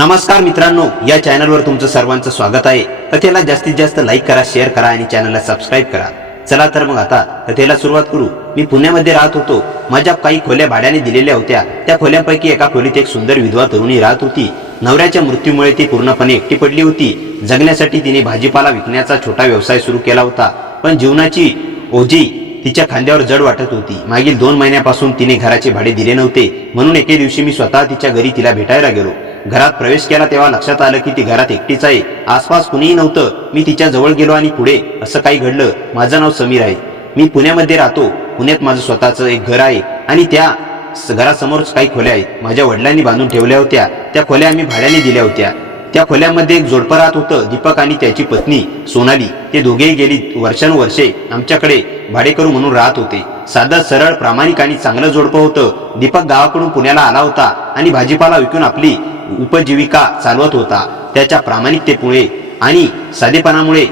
नमस्कार मित्रांनो, या चॅनलवर तुमचं सर्वांचं स्वागत आहे। कथेला जास्तीत जास्त लाईक करा, शेअर करा आणि चॅनलला सबस्क्राईब करा। चला तर मग आता कथेला सुरुवात करू। मी पुण्यामध्ये राहत होतो। माझ्या काही खोल्या भाड्याने दिलेल्या होत्या। त्या खोल्यांपैकी एका खोलीत एक सुंदर विधवा तरुणी राहत होती। नवऱ्याच्या मृत्यूमुळे ती पूर्णपणे एकटी पडली होती। जगण्यासाठी तिने भाजीपाला विकण्याचा छोटा व्यवसाय सुरू केला होता, पण जीवनाची ओझी तिच्या खांद्यावर जड वाटत होती। मागील 2 महिन्यापासून तिने घराचे भाडे दिले नव्हते, म्हणून एके दिवशी मी स्वतः तिच्या घरी तिला भेटायला गेलो। घरात प्रवेश केला तेव्हा लक्षात आलं की ती घरात एकटीच आहे। आसपास कुणीही नव्हतं। मी तिच्या जवळ गेलो आणि पुढे असं काही घडलं। माझं नाव समीर आहे। मी पुण्यामध्ये राहतो। पुण्यात माझं स्वतःचं एक घर आहे आणि त्या घरासमोरच काही खोल्या आहेत। माझ्या वडिलांनी बांधून ठेवल्या होत्या। त्या खोल्या आम्ही भाड्याने दिल्या होत्या। त्या खोल्यामध्ये एक जोडपं राहत होतं, दीपक आणि त्याची पत्नी सोनाली। ते दोघेही गेली वर्षानुवर्षे आमच्याकडे भाडेकरू म्हणून राहत होते। साधं सरळ, प्रामाणिक आणि चांगलं जोडपं होतं। दीपक गावाकडून पुण्याला आला होता आणि भाजीपाला विकून आपली उपजीविका चालवत होता। त्याच्या प्रामाणिकतेमुळे आणि साधेपणामुळे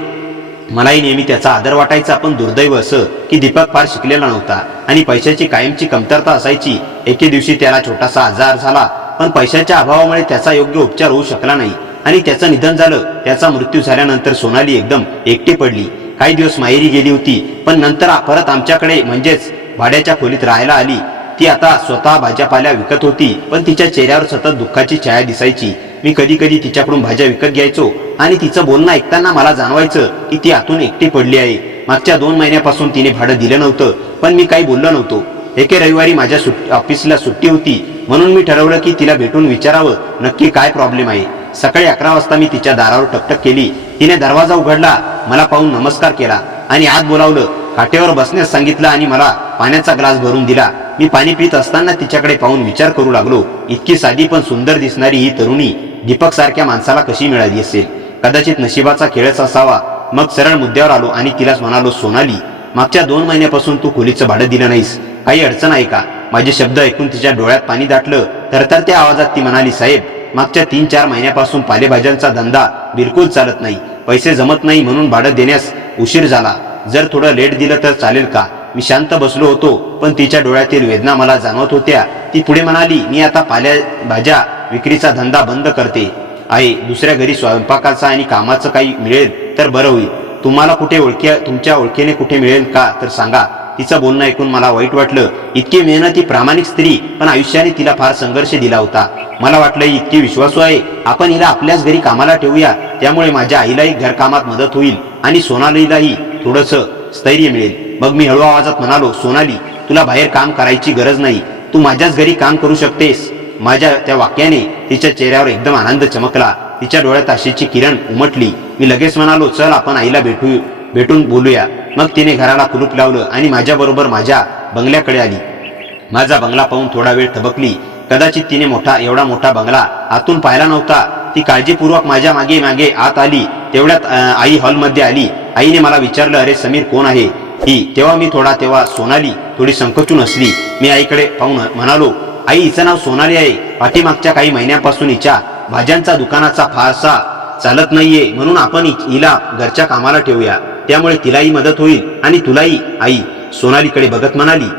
मलाही नेहमी त्याचा आदर वाटायचा। पण दुर्दैव असं की दीपक फार शिकलेला नव्हता आणि पैशाची कायमची कमतरता असायची। एके दिवशी त्याला छोटासा आजार झाला, पण पैशाच्या अभावामुळे त्याचा योग्य उपचार होऊ शकला नाही आणि त्याचं निधन झालं। त्याचा मृत्यू झाल्यानंतर सोनाली एकदम एकटी पडली। काही दिवस माहेरी गेली होती, पण नंतर परत आमच्याकडे म्हणजेच भाड्याच्या खोलीत राहायला आली। ती आता स्वतः भाज्यापाल्या विकत होती, पण तिच्या चेहऱ्यावर सतत दुःखाची छाया दिसायची। मी कधी कधी तिच्याकडून भाज्या विकत घ्यायचो आणि तिचं बोलणं ऐकताना मला जाणवायचं की ती आतून एकटी पडली आहे। मागच्या 2 महिन्यापासून तिने भाडं दिलं नव्हतं, पण मी काही बोललो नव्हतो। एके रविवारी माझ्या ऑफिसला सुट्टी होती, म्हणून मी ठरवलं की तिला भेटून विचारावं नक्की काय प्रॉब्लेम आहे। सकाळी 11 वाजता मी तिच्या दारावर टकटक केली। तिने दरवाजा उघडला, मला पाहून नमस्कार केला आणि आत बोलावलं। काठेवर बसण्यास सांगितलं आणि मला पाण्याचा ग्लास भरून दिला। मी पाणी पित असताना तिच्याकडे पाहून विचार करू लागलो, इतकी साधी पण सुंदर दिसणारी ही तरुणी दीपक सारख्या माणसाला कशी मिळाली असेल? कदाचित नशिबाचा खेळच असावा। मग सरळ मुद्द्यावर आलो आणि तिलाच म्हणालो, सोनाली, मागच्या 2 महिन्यापासून तू खोलीचं भाडं दिलं नाहीस, काही अडचण आहे का? माझे शब्द ऐकून तिच्या डोळ्यात पाणी दाटलं। थरथरत्या आवाजात ती म्हणाली, साहेब, मागच्या 3-4 महिन्यापासून पालेभाज्यांचा धंदा बिलकुल चालत नाही। पैसे जमत नाही म्हणून भाडं देण्यास उशीर झाला। जर थोडं लेट दिलं तर चालेल का? मी शांत बसलो होतो, पण तिच्या डोळ्यातील वेदना मला जाणवत होत्या। ती पुढे म्हणाली, मी आता पालेभाज्या विक्रीचा धंदा बंद करते आहे। दुसऱ्या घरी स्वयंपाकाचा आणि कामाचं काही मिळेल तर बरं होईल। तुम्हाला तुमच्या ओळखीने कुठे मिळेल का तर सांगा। तिचं बोलणं ऐकून मला वाईट वाटलं। इतकी मेहनती प्रामाणिक स्त्री, पण आयुष्याने तिला फार संघर्ष दिला होता। मला वाटलं ही इतकी विश्वासू आहे, आपण हिला आपल्याच घरी कामाला ठेवूया। त्यामुळे माझ्या आईलाही घरकामात मदत होईल आणि सोनालीलाही थोडंसं स्थैर्य मिळेल। मग मी हळू आवाजात म्हणालो, सोनाली, तुला बाहेर काम करायची गरज नाही, तू माझ्याच घरी काम करू शकतेस। माझ्या त्या वाक्याने तिच्या चेहऱ्यावर एकदम आनंद चमकला। तिच्या डोळ्यात आशेची किरण उमटली। मी लगेच म्हणालो, चल आपण आईला भेटून बोलूया। मग तिने घराला कुलूप लावलं आणि माझ्याबरोबर माझ्या बंगल्याकडे आली। माझा बंगला पाहून थोडा वेळ थबकली। कदाचित तिने एवढा मोठा बंगला आतून पाहिला नव्हता। ती काळजीपूर्वक माझ्या मागे मागे आत आली। तेवढ्यात आई हॉलमध्ये आली। आईने मला विचारलं, अरे समीर, कोण आहे ही? तेव्हा सोनाली थोडी संकोचून हसली। मी आईकडे पाहून म्हणालो, आई, हिचं नाव सोनाली आहे। पाठीमागच्या काही महिन्यांपासून हिच्या भाज्यांचा दुकानाचा फारसा चालत नाहीये, म्हणून आपण हिला घरच्या कामाला ठेवूया। त्यामुळे तिलाही मदत होईल आणि तुलाही। आई सोनालीकडे बघत म्हणाली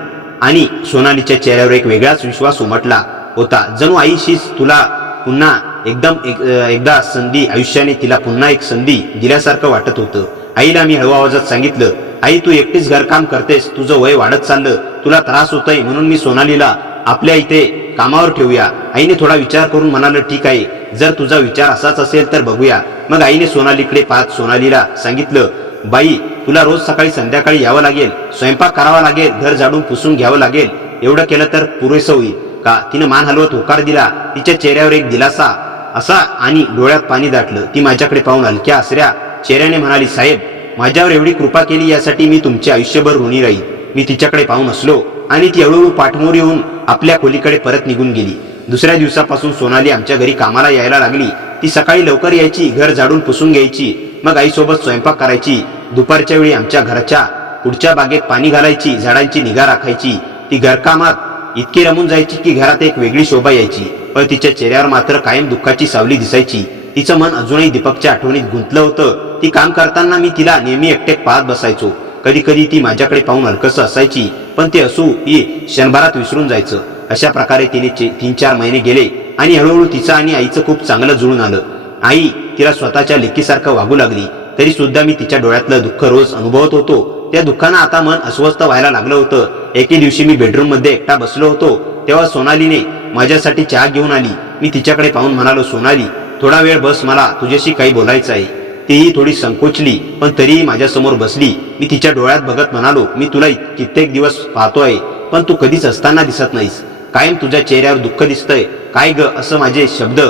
आणि सोनालीच्या चेहऱ्यावर एक वेगळाच विश्वास उमटला होता। जणू आईशीच तुला पुन्हा एकदा संधी, आयुष्याने तिला पुन्हा एक संधी दिल्यासारखं वाटत होतं। आईला मी हळू आवाजात सांगितलं, आई, तू एकटीच घरकाम करतेस, तुझं वय वाढत चाललं, तुला त्रास होतोय, म्हणून मी सोनालीला आपल्या इथे कामावर ठेवूया। आईने थोडा विचार करून म्हणालं, ठीक आहे, जर तुझा विचार असाच असेल तर बघूया। मग आईने सोनालीकडे पाहत सोनालीला सांगितलं, बाई, तुला रोज सकाळी संध्याकाळी यावं लागेल, स्वयंपाक करावा लागेल, घर झाडून पुसून घ्यावं लागेल। एवढं केलं तर पुरेसं होईल का? तिने मान हलवत होकार दिला। तिच्या चेहऱ्यावर एक दिलासा असा आणि डोळ्यात पाणी दाटलं। ती माझ्याकडे पाहून हलक्या हसऱ्या चेहऱ्याने म्हणाली, साहेब, माझ्यावर एवढी कृपा केली यासाठी मी तुमचे आयुष्यभर ऋणी राहील। मी तिच्याकडे पाहून हसलो आणि ती हळूहळू पाठमोर येऊन आपल्या खोलीकडे परत निघून गेली। दुसऱ्या दिवसापासून सोनाली आमच्या घरी कामाला यायला लागली। ती सकाळी लवकर यायची, घर झाडून पुसून घ्यायची, मग आईसोबत स्वयंपाक करायची। दुपारच्या वेळी आमच्या घराच्या पुढच्या बागेत पाणी घालायची, झाडांची निगा राखायची। ती घरकामात इतकी रमून जायची की घरात एक वेगळी शोभा यायची, पण तिच्या चेहऱ्यावर मात्र कायम दुःखाची सावली दिसायची। तिचं मन अजूनही दीपकच्या आठवणीत गुंतलं होतं। ती काम करताना मी तिला नेहमी एकटेक पाहत बसायचो। कधी कधी ती माझ्याकडे पाहून हलकसं असायची, पण ते असू ही क्षणभरात विसरून जायचं। अशा प्रकारे तिने 3-4 महिने गेले आणि हळूहळू तिचं आणि आईचं खूप चांगलं जुळून आलं. आई तिला स्वतःच्या लेकीसारखं वागू लागली. तरी सुद्धा मी तिच्या डोळ्यातलं दुःख रोज अनुभवत होतो. त्या दुःखानं आता मन अस्वस्थ व्हायला लागलं होतं. एके दिवशी मी बेडरूम मध्ये एकटा बसलो होतो, तेव्हा सोनालीने माझ्यासाठी चहा घेऊन आली. मी तिच्याकडे पाहून म्हणालो, सोनाली थोडा वेळ बस, मला तुझ्याशी काही बोलायचं आहे. तीही थोडी संकोचली, पण तरीही माझ्यासमोर बसली. मी तिच्या डोळ्यात बघत म्हणालो, मी तुला कित्येक दिवस पाहतोय, पण तू कधीच असताना दिसत नाहीस. कायम तुझ्या चेहऱ्यावर दुःख दिसतंय. काय ग? असं माझे शब्द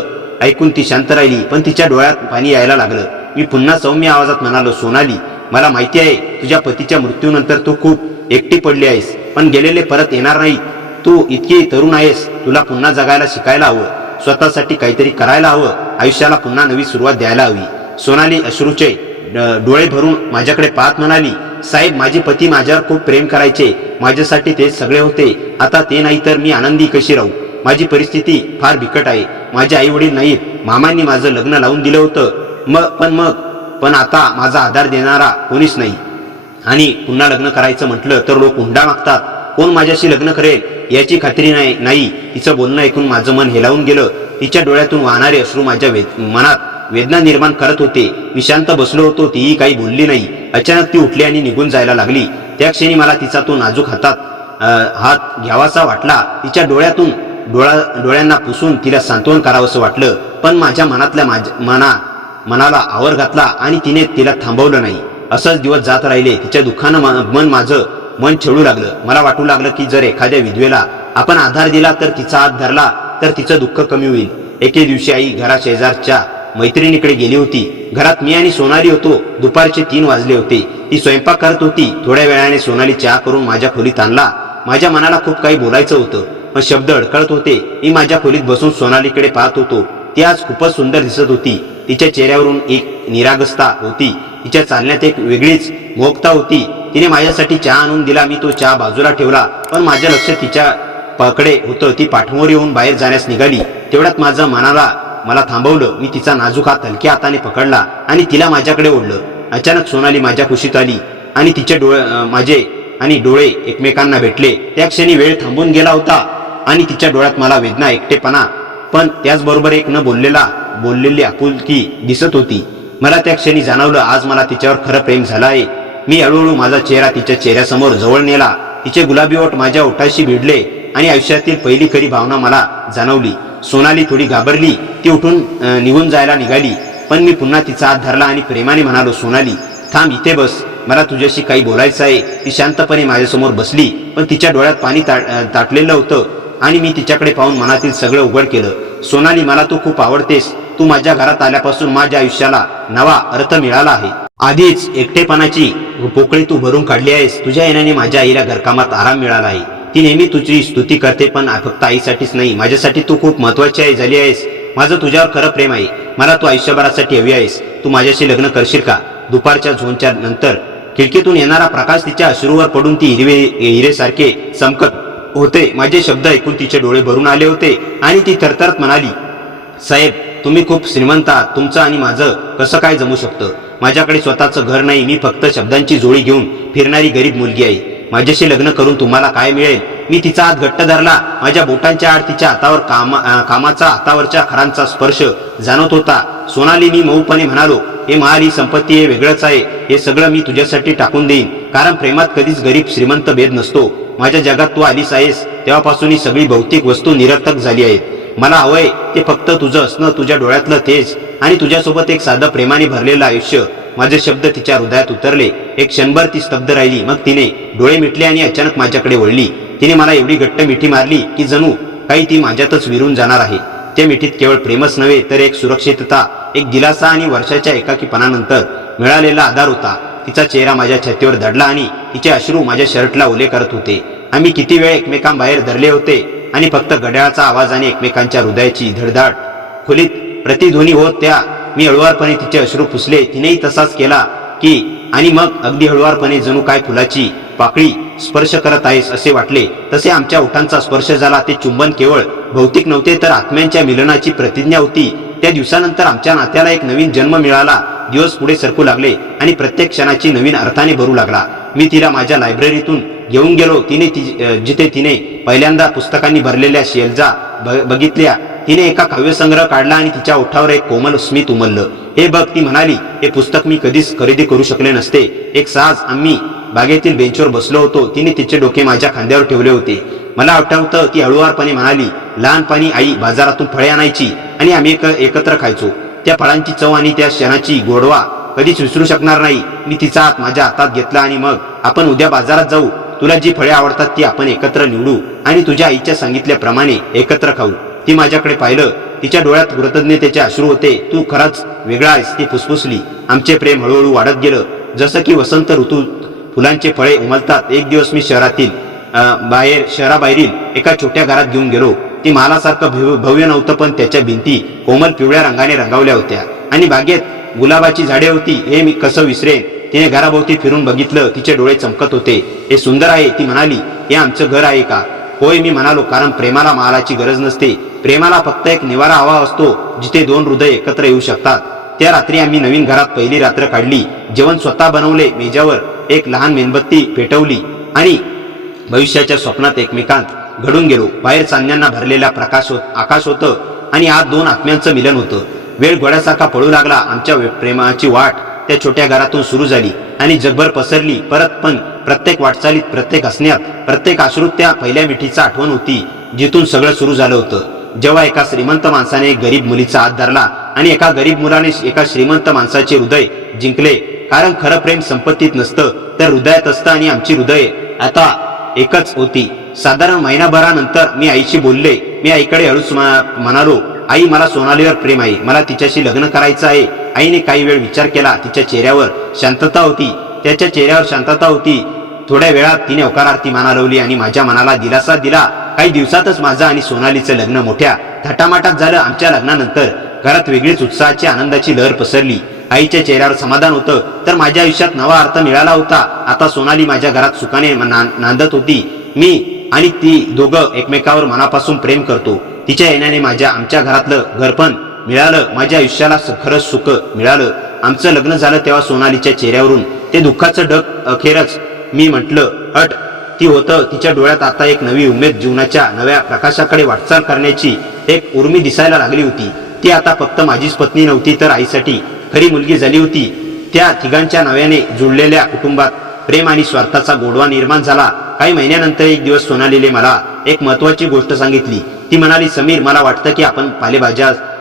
ऐकून ती शांत राहिली, पण तिच्या डोळ्यात पाणी यायला लागलं. मी पुन्हा सौम्य आवाजात म्हणालो, सोनाली मला माहिती आहे तुझ्या पतीच्या मृत्यूनंतर तू खूप एकटी पडली आहेस, पण गेलेले परत येणार नाही. तू इतकी तरुण आहेस, तुला पुन्हा जगायला शिकायला हवं, स्वतःसाठी काहीतरी करायला हवं, आयुष्याला पुन्हा नवी सुरुवात द्यायला हवी. सोनाली अश्रूचे डोळे भरून माझ्याकडे पाहत म्हणाली, साहेब माझे पती माझ्यावर खूप प्रेम करायचे, माझ्यासाठी ते सगळे होते. आता ते नाही तर मी आनंदी कशी राहू? माझी परिस्थिती फार बिकट आहे. माझे आई वडील नाहीत. मामांनी माझं लग्न लावून दिलं होतं, पण आता माझा आधार देणारा कोणीच नाही. आणि पुन्हा लग्न करायचं म्हटलं तर लोक हुंडा मागतात. कोण माझ्याशी लग्न करेल याची खात्री नाही. तिचं बोलणं ऐकून माझं मन हेलावून गेलं. तिच्या डोळ्यातून वाहणारे अश्रू माझ्या मनात वेदना निर्माण करत होते. मी शांत बसलो होतो, तीही काही बोलली नाही. अचानक ती उठली आणि निघून जायला लागली. त्या क्षणी मला तिचा तो नाजूक हात घ्यावासा वाटला. तिच्या डोळ्यांना पुसून तिला सांत्वन करावंसं वाटलं, पण माझ्या मनातल्या मनाला आवर घातला आणि तिने तिला थांबवलं नाही. असंच दिवस जात राहिले. तिच्या दुःखानं माझं मन छळू लागलं. मला वाटू लागलं की जर एखाद्या विधवेला आपण आधार दिला तर तिचा हात धरला तर तिचं दुःख कमी होईल. एके दिवशी आई घरा शेजारच्या मैत्रिणीकडे गेली होती. घरात मी आणि सोनाली होतो. दुपारचे 3 वाजले होते. ती स्वयंपाक करत होती. थोड्या वेळाने सोनाली चहा करून माझ्या खोलीत आणला. माझ्या मनाला खूप काही बोलायचं होतं, पण शब्द अडकळत होते. मी माझ्या खोलीत बसून सोनालीकडे पाहत होतो. ती आज खूपच सुंदर दिसत होती. तिच्या चेहऱ्यावरून एक निरागसता होती. तिच्या चालण्यात एक वेगळीच मोहकता होती. तिने माझ्यासाठी चहा आणून दिला. मी तो चहा बाजूला ठेवला, पण माझं लक्ष तिच्या कडे होतं. ती पाठमोर येऊन बाहेर जाण्यास निघाली. तेवढ्यात माझं मला थांबवलं. मी तिचा नाजूक हात हलक्या हाताने पकडला आणि तिला माझ्याकडे ओढलं. अचानक सोनाली माझ्या कुशीत आली आणि तिचे डोळे एकमेकांना भेटले. त्या क्षणी वेळ थांबून गेला होता आणि तिच्या डोळ्यात मला वेदना, एकटेपणा, पण त्याचबरोबर एक न बोललेली आपुलकी दिसत होती. मला त्या क्षणी जाणवलं, आज मला तिच्यावर खरं प्रेम झालं आहे. मी हळूहळू माझा चेहरा तिच्या चेहऱ्यासमोर जवळ नेला. तिचे गुलाबी ओठ माझ्या ओठाशी भिडले आणि आयुष्यातील पहिली खरी भावना मला जाणवली. सोनाली थोडी घाबरली. ती उठून निघून जायला निघाली, पण मी पुन्हा तिचा हात धरला आणि प्रेमाने म्हणालो, सोनाली थांब, इथे बस, मला तुझ्याशी काही बोलायचं आहे. ती शांतपणे माझ्यासमोर बसली, पण तिच्या डोळ्यात पाणी ताटलेलं होतं आणि मी तिच्याकडे पाहून मनातील सगळं उघड केलं. सोनाली मला तू खूप आवडतेस. तू माझ्या घरात आल्यापासून माझ्या आयुष्याला नवा अर्थ मिळाला आहे. आधीच एकटेपणाची पोकळी तू भरून काढली आहेस. तुझ्या येण्याने माझ्या आईला घरकामात आराम मिळाला आहे. ती नेहमी तुझी स्तुती करते, पण फक्त आईसाठीच नाही, माझ्यासाठी तू खूप महत्वाची झाली आहेस. माझं तुझ्यावर खरं प्रेम आहे. मला तू आयुष्यभरासाठी हवी आहेस. तू माझ्याशी लग्न करशील का? दुपारच्या झोनच्या नंतर खिडकीतून येणारा प्रकाश तिच्या अश्रूवर पडून ती हिरेसारखे चमकत होते. माझे शब्द ऐकून तिचे डोळे भरून आले होते आणि ती थरथरत म्हणाली, साहेब तुम्ही खूप श्रीमंत आहात. तुमचं आणि माझं कसं काय जमू शकतं? माझ्याकडे स्वतःचं घर नाही. मी फक्त शब्दांची जोडी घेऊन फिरणारी गरीब मुलगी आहे. माझ्याशी लग्न करून तुम्हाला काय मिळेल? मी तिचा हात घट्ट धरला. माझ्या बोटांच्या आड तिच्या हातावर कामाचा हातावरच्या खरांचा स्पर्श जाणवत होता. सोनाली, मी मऊपणे म्हणालो, हे महाल, ही संपत्ती, हे वेगळंच आहे. हे सगळं मी तुझ्यासाठी टाकून देईन, कारण प्रेमात कधीच गरीब श्रीमंत भेद नसतो. माझ्या जगात तू आलीस आहेस तेव्हापासून ही सगळी भौतिक वस्तू निरर्थक झाली आहेत. मला हवंय ते फक्त तुझं असणं, तुझ्या डोळ्यातलं तेज आणि तुझ्यासोबत एक साधं प्रेमाने भरलेलं आयुष्य. माझे शब्द तिच्या हृदयात उतरले. एक क्षणभर ती स्तब्ध राहिली. मग तिने डोळे मिटले आणि अचानक माझ्याकडे वळली. तिने मला एवढी घट्ट मिठी मारली की जणू काही ती माझ्यातच विरून जाणार आहे. त्या मिठीत केवळ प्रेमच नव्हे तर एक सुरक्षितता, एक दिलासा आणि वर्षाच्या एकाकीपणानंतर मिळालेला आधार होता. तिचा चेहरा माझ्या छातीवर दडला आणि तिचे अश्रू माझ्या शर्टला ओले करत होते. आम्ही किती वेळ एकमेकांबाहेर धरले होते आणि फक्त घड्याळाचा आवाजाने एकमेकांच्या हृदयाची धडधाड खोलीत प्रतिध्वनी होत त्या. मी हळुवारपणे तिचे अश्रू पुसले. तिनेही तसाच केला आणि मग अगदी हळुवारपणे जणू काय फुलाची पाकळी स्पर्श करत आहेस असे वाटले. तसे आमच्या ओठांचा स्पर्श झाला. ते चुंबन केवळ भौतिक नव्हते तर आत्म्यांच्या मिलनाची प्रतिज्ञा होती. त्या दिवसानंतर आमच्या नात्याला एक नवीन जन्म मिळाला. दिवस पुढे सरकू लागले आणि प्रत्येक क्षणाची नवीन अर्थाने भरू लागला. मी तिला माझ्या लायब्ररीतून घेऊन गेलो. जिथे तिने पहिल्यांदा पुस्तकांनी भरलेल्या शेल्जा बघितल्या. तिने एका काव्यसंग्रह काढला आणि तिच्या ओठावर एक कोमल स्मित उमललं. हे बघ, ती म्हणाली, हे पुस्तक मी कधीच खरेदी करू शकले नसते. एक साज आम्ही बागेतील बेंचवर बसलो होतो. तिने तिचे डोके माझ्या खांद्यावर ठेवले होते. मला आठवतं, ती हळुवारपणे म्हणाली, लहानपणी आई बाजारातून फळे आणायची आणि आम्ही एकत्र खायचो. त्या फळांची चव आणि त्या क्षणाची गोडवा कधीच विसरू शकणार नाही. मी तिचा हात माझ्या हातात घेतला आणि मग आपण उद्या बाजारात जाऊ. तुला जी फळे आवडतात ती आपण एकत्र निवडू आणि तुझ्या आईच्या सांगितल्याप्रमाणे एकत्र खाऊ. ती माझ्याकडे पाहिलं. तिच्या डोळ्यात कृतज्ञतेचे अश्रू होते. तू खरंच वेगळा आहेस, ती फुसफुसली. आमचे प्रेम हळूहळू वाढत गेलं, जसं की वसंत ऋतूत फुलांचे फळे उमलतात. एक दिवस मी शहराबाहेरील एका छोट्या घरात घेऊन गेलो. ती महालासारखं भव्य नव्हतं, पण त्याच्या भिंती कोमल पिवळ्या रंगाने रंगवल्या होत्या आणि बागेत गुलाबाची झाडे होती. हे मी कसं विसरेन. तिने घराभोवती फिरून बघितलं. तिचे डोळे चमकत होते. हे सुंदर आहे, ती म्हणाली. हे आमचं घर आहे का? होय, मी म्हणालो, कारण प्रेमाला महालाची गरज नसते. प्रेमाला फक्त एक निवारा हवा असतो, जिथे दोन हृदय एकत्र येऊ शकतात. त्या रात्री आम्ही नवीन घरात पहिली रात्र काढली. जेवण स्वतः बनवले. मेजावर एक लहान मेणबत्ती पेटवली आणि भविष्याच्या स्वप्नात एकमेकांत घडून गेलो. बाहेर चांदण्यांना भरलेला आकाश होतं आणि आत दोन आत्म्यांचं मिलन होतं. वेळ घोड्यासारखा पळू लागला. आमच्या प्रेमाची वाट त्या छोट्या घरातून सुरू झाली आणि जगभर पसरली. पण प्रत्येक वाटचालीत, प्रत्येक हसण्यात, प्रत्येक अश्रूत त्या पहिल्या मिठीचा आठवण होती, जिथून सगळं सुरू झालं होतं. जेव्हा एका श्रीमंत माणसाने एक गरीब मुलीचा हात धरला आणि एका गरीब मुलाने एका श्रीमंत माणसाचे हृदय जिंकले. कारण खरं प्रेम संपत्तीत नसतं, तर हृदयात असतं आणि आमची हृदय आता एकच होती. साधारण महिनाभरानंतर मी आईशी बोलले. मी आईकडे हळूच म्हणालो, आई, मला सोनालीवर प्रेम आहे. मला तिच्याशी लग्न करायचं आहे. आईने काही वेळ विचार केला. तिच्या चेहऱ्यावर शांतता होती. त्याच्या चेहऱ्यावर शांतता होती. थोड्या वेळात तिने होकारार्थी मान हलवली आणि माझ्या मनाला दिलासा दिला. काही दिवसातच माझं आणि सोनालीचं लग्न मोठ्या थाटामाटात झालं. आमच्या लग्नानंतर घरात वेगळीच उत्साहाची, आनंदाची लहर पसरली. आईच्या चेहऱ्यावर समाधान होतं, तर माझ्या आयुष्यात नवा अर्थ मिळाला होता. आता सोनाली माझ्या घरात सुखाने नांदत होती. मी आणि ती दोघं एकमेकावर मनापासून प्रेम करतो. तिच्या येण्याने आमच्या घरातलं घरपण मिळालं. माझ्या आयुष्याला खरंच सुख मिळालं. आमचं लग्न झालं तेव्हा सोनालीच्या चेहऱ्यावरून ते दुःखाचं ढग अखेरच मी म्हटलं हट ती होतं. तिच्या डोळ्यात आता एक नवी उमेद, जीवनाच्या नव्या प्रकाशाकडे वाटचाल करण्याची एक उर्मी दिसायला लागली होती. ती आता फक्त माझीच पत्नी नव्हती, तर आईसाठी खरी मुलगी झाली होती. त्या तिघांच्या नव्याने जुळलेल्या कुटुंबात प्रेम आणि स्वार्थाचा गोडवा निर्माण झाला. काही महिन्यानंतर एक दिवस सोनालीने मला एक महत्वाची गोष्ट सांगितली. ती म्हणाली, समीर, मला वाटतं की आपण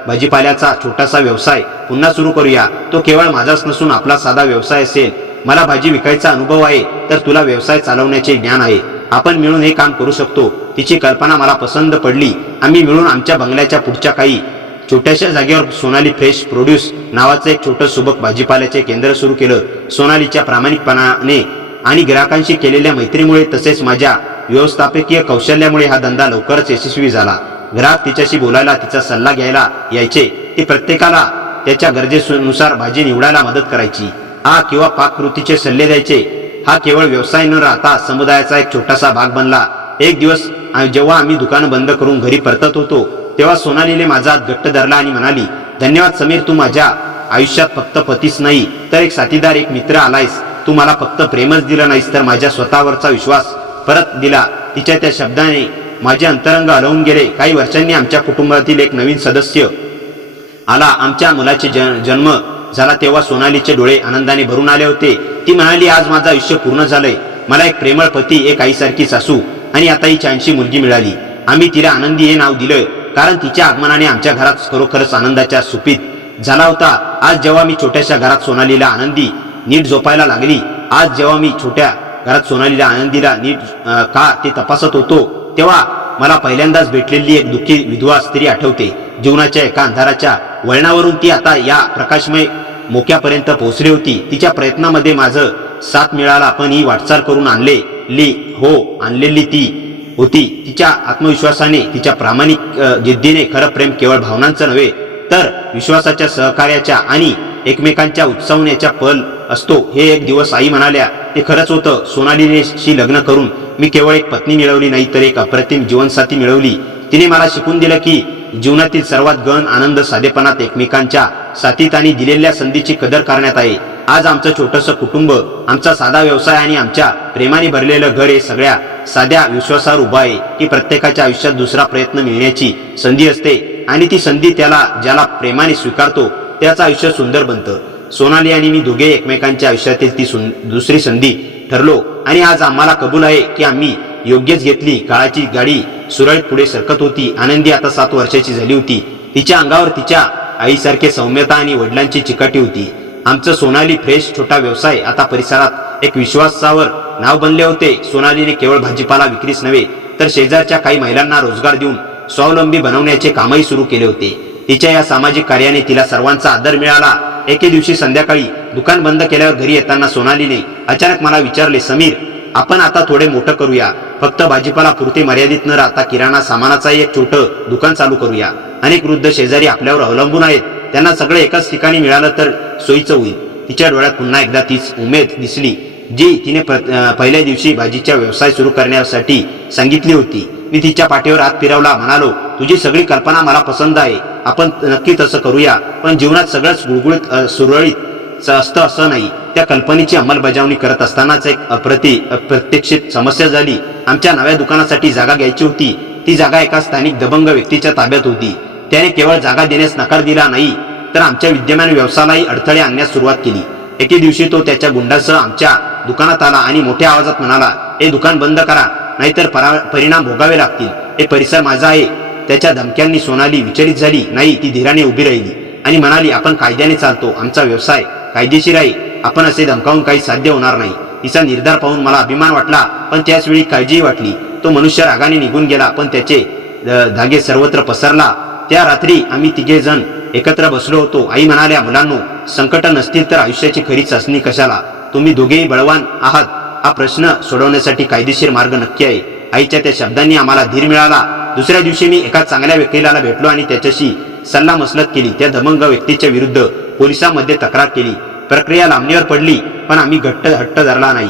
भाजीपाल्याचा छोटासा व्यवसाय पुन्हा सुरू करूया. तो केवळ माझाच नसून आपला साधा व्यवसाय असेल. मला भाजी विकायचा अनुभव आहे, तर तुला व्यवसाय चालवण्याचे ज्ञान आहे. आपण मिळून हे काम करू शकतो. तिची कल्पना मला पसंत पडली. आम्ही मिळून आमच्या बंगल्याच्या पुढच्या काही छोट्याशा जागेवर सोनाली फ्रेश प्रोड्यूस नावाचं एक छोटं सुबक भाजीपाल्याचे केंद्र सुरू केलं. सोनालीच्या प्रामाणिकपणाने आणि ग्राहकांशी केलेल्या मैत्रीमुळे, तसेच माझ्या व्यवस्थापकीय कौशल्यामुळे हा धंदा लवकरच यशस्वी झाला. ग्राहक तिच्याशी बोलायला, तिचा सल्ला घ्यायला यायचे. ती प्रत्येकाला त्याच्या गरजेनुसार भाजी निवडायला मदत करायची किंवा पाककृतीचे सल्ले द्यायचे. हा केवळ व्यवसाय न राहता समुदायाचा एक छोटासा भाग बनला. एक दिवस जेव्हा आम्ही दुकान बंद करून घरी परतत होतो, तेव्हा सोनालीने माझा हात घट्ट धरला आणि म्हणाली, धन्यवाद समीर, तू माझ्या आयुष्यात फक्त पतीच नाही, तर एक साथीदार, एक मित्र आलायस. तू मला फक्त प्रेमच दिलं नाहीस, तर माझ्या स्वतःवरचा विश्वास परत दिला. तिच्या त्या शब्दाने माझे अंतरंग हलवून गेले. काही वर्षांनी आमच्या कुटुंबातील एक नवीन सदस्य आला. आमच्या मुलाचे जन्म झाला तेव्हा सोनालीचे डोळे आनंदाने भरून आले होते. ती म्हणाली, आज माझं आयुष्य पूर्ण झालंय. मला एक प्रेमळ पती, एक आईसारखी सासू आणि आता ही छानशी मुलगी मिळाली. आम्ही तिला आनंदी हे नाव दिलं, कारण तिच्या आगमनाने आमच्या घरात खरोखरच आनंदाच्या सुपीत झाला होता. आज जेव्हा मी छोट्याशा घरात सोनालीला आनंदी नीट झोपायला लागली, आज जेव्हा मी छोट्या घरात सोनालीला आनंदीला नीट का ते तपासत होतो, तेव्हा मला पहिल्यांदाच भेटलेली एक दुःखी विधवा स्त्री आठवते. जीवनाच्या एका अंधाराच्या वळणावरून ती आता या प्रकाशमय मोक्यापर्यंत पोहोचली होती. तिच्या प्रयत्नामध्ये माझं साथ मिळाला, पण ही वाटचाल करून आणलेली ती होती. तिच्या आत्मविश्वासाने, तिच्या प्रामाणिक जिद्दीने खरं प्रेम केवळ भावनांचं नव्हे, तर विश्वासाच्या, सहकार्याच्या आणि एकमेकांच्या उत्सवण्याच्या पल असतो. हे एक दिवस आई म्हणाल्या, ते खरंच होतं. सोनालीशी लग्न करून मी केवळ एक पत्नी मिळवली नाही, तर एक अप्रतिम जीवनसाथी मिळवली. तिने मला शिकून दिलं की जीवनातील सर्वात गहन आनंद साधेपणात, एकमेकांच्या साथीत आणि दिलेल्या संधीची कदर करण्यात आहे. आज आमचं छोटंसं कुटुंब, आमचा साधा व्यवसाय आणि आमच्या प्रेमाने भरलेलं घर हे सगळ्या साध्या विश्वासावर उभा आहे की प्रत्येकाच्या आयुष्यात दुसरा प्रयत्न मिळण्याची संधी असते आणि ती संधी ज्याला प्रेमाने स्वीकारतो त्याचं आयुष्य सुंदर बनतं. सोनाली आणि मी दोघे एकमेकांच्या आयुष्यातील ती दुसरी संधी ठरलो आणि आज आम्हाला कबूल आहे की आम्ही योग्यच घेतली. काळाची गाडी सुरळीत पुढे सरकत होती. आनंदी आता 7 वर्षाची झाली होती. तिच्या अंगावर तिच्या आईसारखे सौम्यता आणि वडिलांची चिकाटी होती. आमचं सोनाली फ्रेश छोटा व्यवसाय आता परिसरात एक विश्वासावर नाव बनले होते. सोनालीने केवळ भाजीपाला विक्रीच नव्हे तर शेजारच्या काही महिलांना रोजगार देऊन स्वावलंबी बनवण्याचे कामही सुरू केले होते. तिच्या या सामाजिक कार्याने तिला सर्वांचा आदर मिळाला. एके दिवशी संध्याकाळी दुकान बंद केल्यावर घरी येताना सोनालीने अचानक मला विचारले, समीर, आपण आता थोडे मोठं करूया. फक्त भाजीपाला पुरते मर्यादित न राहता किराणा सामानाचाही एक छोटं दुकान चालू करूया. अनेक वृद्ध शेजारी आपल्यावर अवलंबून आहेत. त्यांना सगळं एकाच ठिकाणी मिळालं तर सोयीचं होईल. तिच्या डोळ्यात पुन्हा एकदा तीच उमेद दिसली जी तिने पहिल्या दिवशी भाजीचा व्यवसाय सुरू करण्यासाठी सांगितली होती. मी तिच्या पाठीवर हात फिरवला, म्हणालो, तुझी सगळी कल्पना मला पसंत आहे. आपण नक्की तसं करूया. पण जीवनात सगळंच गुळगुळीत सुरळीत असतं असं नाही. त्या कल्पनेची अंमलबजावणी करत असतानाच एक अप्रत्यक्षित समस्या झाली. आमच्या नव्या दुकानासाठी जागा घ्यायची होती. ती जागा एका स्थानिक दबंग व्यक्तीच्या ताब्यात होती. त्याने केवळ जागा देण्यास नकार दिला नाही तर आमच्या विद्यमान व्यवसायालाही अडथळे आणण्यास सुरुवात केली. एके दिवशी तो त्याच्या गुंडासह आमच्या दुकानात आला आणि मोठ्या आवाजात म्हणाला, हे दुकान बंद करा, नाहीतर परिणाम भोगावे लागतील. हे परिसर माझा आहे. त्याच्या धमक्यांनी सोनाली विचलित झाली नाही. ती धीराने उभी राहिली आणि म्हणाली, आपण कायद्याने चालतो. आमचा व्यवसाय कायदेशीर आहे. आपण असे धमकावून काही साध्य होणार नाही. तिचा निर्धार पाहून मला अभिमान वाटला पण त्याच वेळी काळजीही वाटली. तो मनुष्य रागाने निघून गेला पण त्याचे धागे सर्वत्र पसरला. त्या रात्री आम्ही तिघे जण एकत्र बसलो होतो. आई म्हणाल्या, मुलांनो, संकट नसतील तर आयुष्याची खरी चाचणी कशाला? तुम्ही दोघेही बळवान आहात. हा प्रश्न सोडवण्यासाठी कायदेशीर मार्ग नक्की आहे. आईच्या त्या शब्दांनी आम्हाला धीर मिळाला. दुसऱ्या दिवशी मी एका चांगल्या वकिलाला भेटलो आणि त्याच्याशी सल्लामसलत केली. त्या दबंग व्यक्तीच्या विरुद्ध पोलिसांमध्ये तक्रार केली. प्रक्रिया लांबणीवर पडली पण आम्ही हट्ट धरला नाही.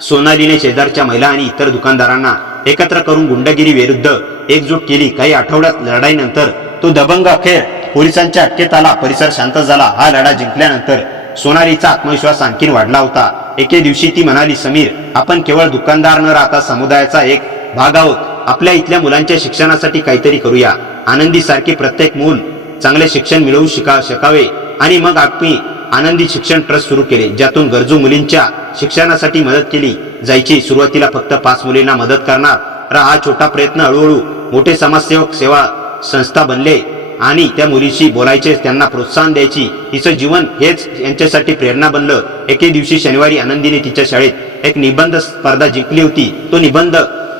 सोनालीने शेजारच्या महिला आणि इतर दुकानदारांना एकत्र करून गुंडगिरी विरुद्ध एकजूट केली. काही आठवड्यात लढाईनंतर तो दबंग अखेर पोलिसांच्या अटकेत आला. परिसर शांत झाला. हा लढा जिंकल्यानंतर सोनालीचा आत्मविश्वास आणखीन वाढला होता. एके दिवशी ती म्हणाली, समीर, आपण केवळ दुकानदार न राहता समुदायाचा एक भाग आहोत. आपल्या इथल्या मुलांच्या शिक्षणासाठी काहीतरी करूया. आनंदी सारखे प्रत्येक मूल चांगले शिक्षण मिळवू शकावे. आणि मग आम्ही आनंदी शिक्षण ट्रस्ट सुरू केले, ज्यातून गरजू मुलींच्या शिक्षणासाठी मदत केली जायची. सुरुवातीला फक्त 5 मुलींना मदत करणार हा छोटा प्रयत्न हळूहळू मोठे समाजसेवक सेवा संस्था बनले आणि त्या मुलीशी बोलायचे, त्यांना प्रोत्साहन द्यायची. तिचं जीवन हेच यांच्यासाठी प्रेरणा बनलं. एके दिवशी शनिवारी आनंदीने तिच्या शाळेत एक निबंध स्पर्धा जिंकली होती. तो निबंध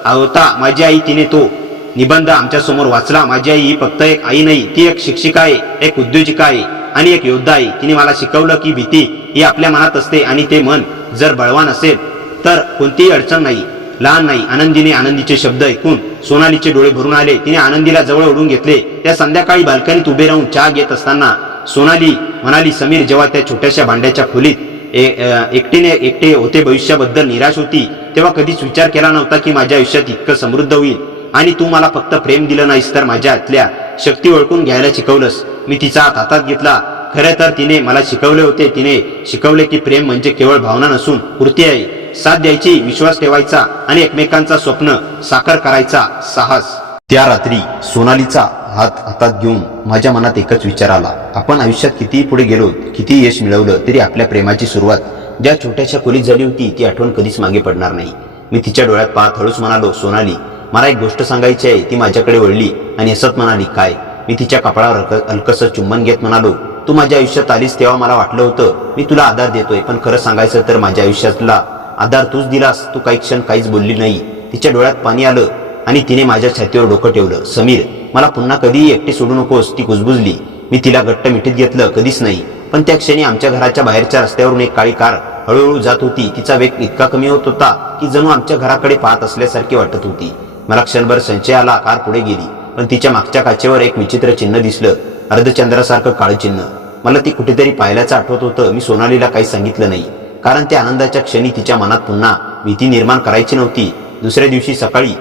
होता माझी आई. तिने तो निबंध आमच्या समोर वाचला. माझी आई ही फक्त एक आई नाही, ती एक शिक्षिका आहे, एक उद्योजिका आहे आणि एक योद्धा आहे. तिने मला शिकवलं की भीती ही आपल्या मनात असते आणि ते मन जर बळवान असेल तर कोणतीही अडचण नाही, लहान नाही. आनंदीचे शब्द ऐकून सोनालीचे डोळे भरून आले. तिने आनंदीला जवळ ओढून घेतले. त्या संध्याकाळी बाल्कनीत उभे राहून चहा घेत असताना सोनाली म्हणाली, समीर, जेव्हा त्या छोट्याशा भांड्याच्या खोलीत एकटे होते, भविष्याबद्दल निराश होती, तेव्हा कधीच विचार केला नव्हता की माझ्या आयुष्यात इतकं समृद्ध होईल. आणि तू मला फक्त प्रेम दिलं नाहीस तर माझ्या आतल्या शक्ती ओळखून घ्यायला शिकवलंस. मी तिचा हातात घेतला. खरे तर तिने मला शिकवले होते. तिने शिकवले की प्रेम म्हणजे केवळ भावना नसून कृती आहे. साथ द्यायची, विश्वास ठेवायचा आणि एकमेकांचा स्वप्न साकार करायचा साहस. त्या रात्री सोनालीचा हात हातात घेऊन माझ्या मनात एकच विचार आला, आपण आयुष्यात कितीही पुढे गेलो, किती यश मिळवलं तरी आपल्या प्रेमाची सुरुवात ज्या छोट्याशा खोलीत झाली होती ती आठवण कधीच मागे पडणार नाही. मी तिच्या डोळ्यात पाहत हळूच म्हणालो, सोनाली, मला एक गोष्ट सांगायची आहे. ती माझ्याकडे वळली आणि हसत म्हणाली, काय? मी तिच्या कपाळावर हलकसं चुंबन घेत म्हणालो, तू माझ्या आयुष्यात आलीस तेव्हा मला वाटलं होतं मी तुला आधार देतोय, पण खरं सांगायचं तर माझ्या आयुष्यातला आधार तूच दिलास. तू काही क्षण काहीच बोलली नाही. तिच्या डोळ्यात पाणी आलं आणि तिने माझ्या छातीवर डोकं ठेवलं. समीर, मला पुन्हा कधीही एकटी सोडू नकोस. ती कुजबुजली. मी तिला घट्ट मिठीत घेतलं. कधीच नाही. पण त्या क्षणी आमच्या घराच्या बाहेरच्या रस्त्यावरून एक काळी कार हळूहळू जात होती. तिचा वेग इतका कमी होत होता की जणू आमच्या घराकडे पाहत असल्यासारखी वाटत होती. मला क्षणभर संशय आला. कार पुढे गेली पण तिच्या मागच्या काचेवर एक विचित्र चिन्ह दिसलं, अर्धचंद्रासारखं काळं चिन्ह. मला ती कुठेतरी पाहिल्याचं आठवत होतं. मी सोनालीला काही सांगितलं नाही कारण त्या आनंदाच्या क्षणी तिच्या मनात पुन्हा भीती निर्माण करायची नव्हती. दुसऱ्या दिवशी सकाळी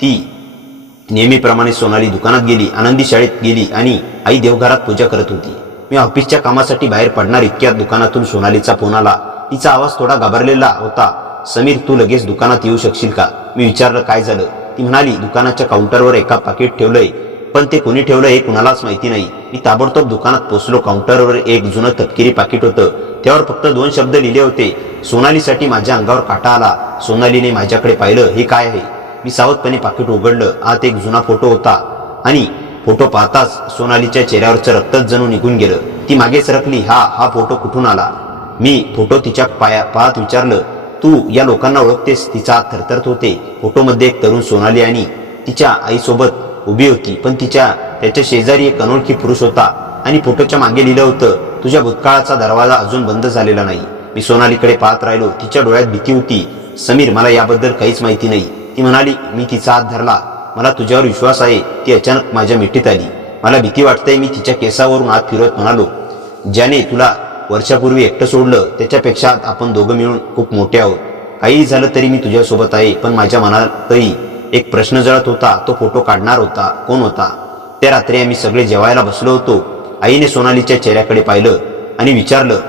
ती नेहमीप्रमाणे सोनाली दुकानात गेली, आनंदी शाळेत गेली आणि आई देवघरात पूजा करत होती. मी ऑफिसच्या कामासाठी बाहेर पडणार इतक्यात दुकानातून सोनालीचा फोन आला. तिचा आवाज थोडा घाबरलेला होता. समीर, तू लगेच दुकानात येऊ शकशील का? मी विचारलं, काय झालं? ती म्हणाली, दुकानाच्या काउंटरवर एका पाकिट ठेवलंय पण ते कोणी ठेवलं हे कुणालाच माहिती नाही. मी ताबडतोब दुकानात पोचलो. काउंटरवर एक जुनं तपकिरी पाकिट होतं. त्यावर फक्त 2 शब्द लिहिले होते, सोनालीसाठी. माझ्या अंगावर काटा आला. सोनालीने माझ्याकडे पाहिलं. हे काय आहे? मी सावधपणे पाकिट उघडलं. आत एक जुना फोटो होता आणि फोटो पाहताच सोनालीच्या चेहऱ्यावरचं रक्तच जणू निघून गेलं. ती मागे सरकली. हा फोटो कुठून आला? मी फोटो तिच्या पाहत विचारलं, तू या लोकांना ओळखतेस? तिचा हात थरथरत होते. फोटोमध्ये एक तरुण सोनाली आणि तिच्या आईसोबत उभी होती, पण त्याच्या शेजारी एक अनोळखी पुरुष होता आणि फोटोच्या मागे लिहिलं होतं, तुझ्या भूतकाळाचा दरवाजा अजून बंद झालेला नाही. मी सोनालीकडे पाहत राहिलो. तिच्या डोळ्यात भीती होती. समीर, मला याबद्दल काहीच माहिती नाही, ती म्हणाली. मी तिचा हात धरला. मला तुझ्यावर विश्वास आहे. ती अचानक माझ्या मिठीत आली. मला भीती वाटते. मी तिच्या केसावरून हात फिरवत म्हणालो, ज्याने तुला वर्षापूर्वी एकटं सोडलं त्याच्यापेक्षा आपण दोघं मिळून खूप मोठे आहोत. काहीही झालं तरी मी तुझ्यासोबत आहे. पण माझ्या मनातही एक प्रश्न जळत होता. तो फोटो काढणार होता कोण होता? त्या रात्री आम्ही सगळे जेवायला बसलो होतो. आईने सोनालीच्या चेहऱ्याकडे पाहिलं आणि विचारलं,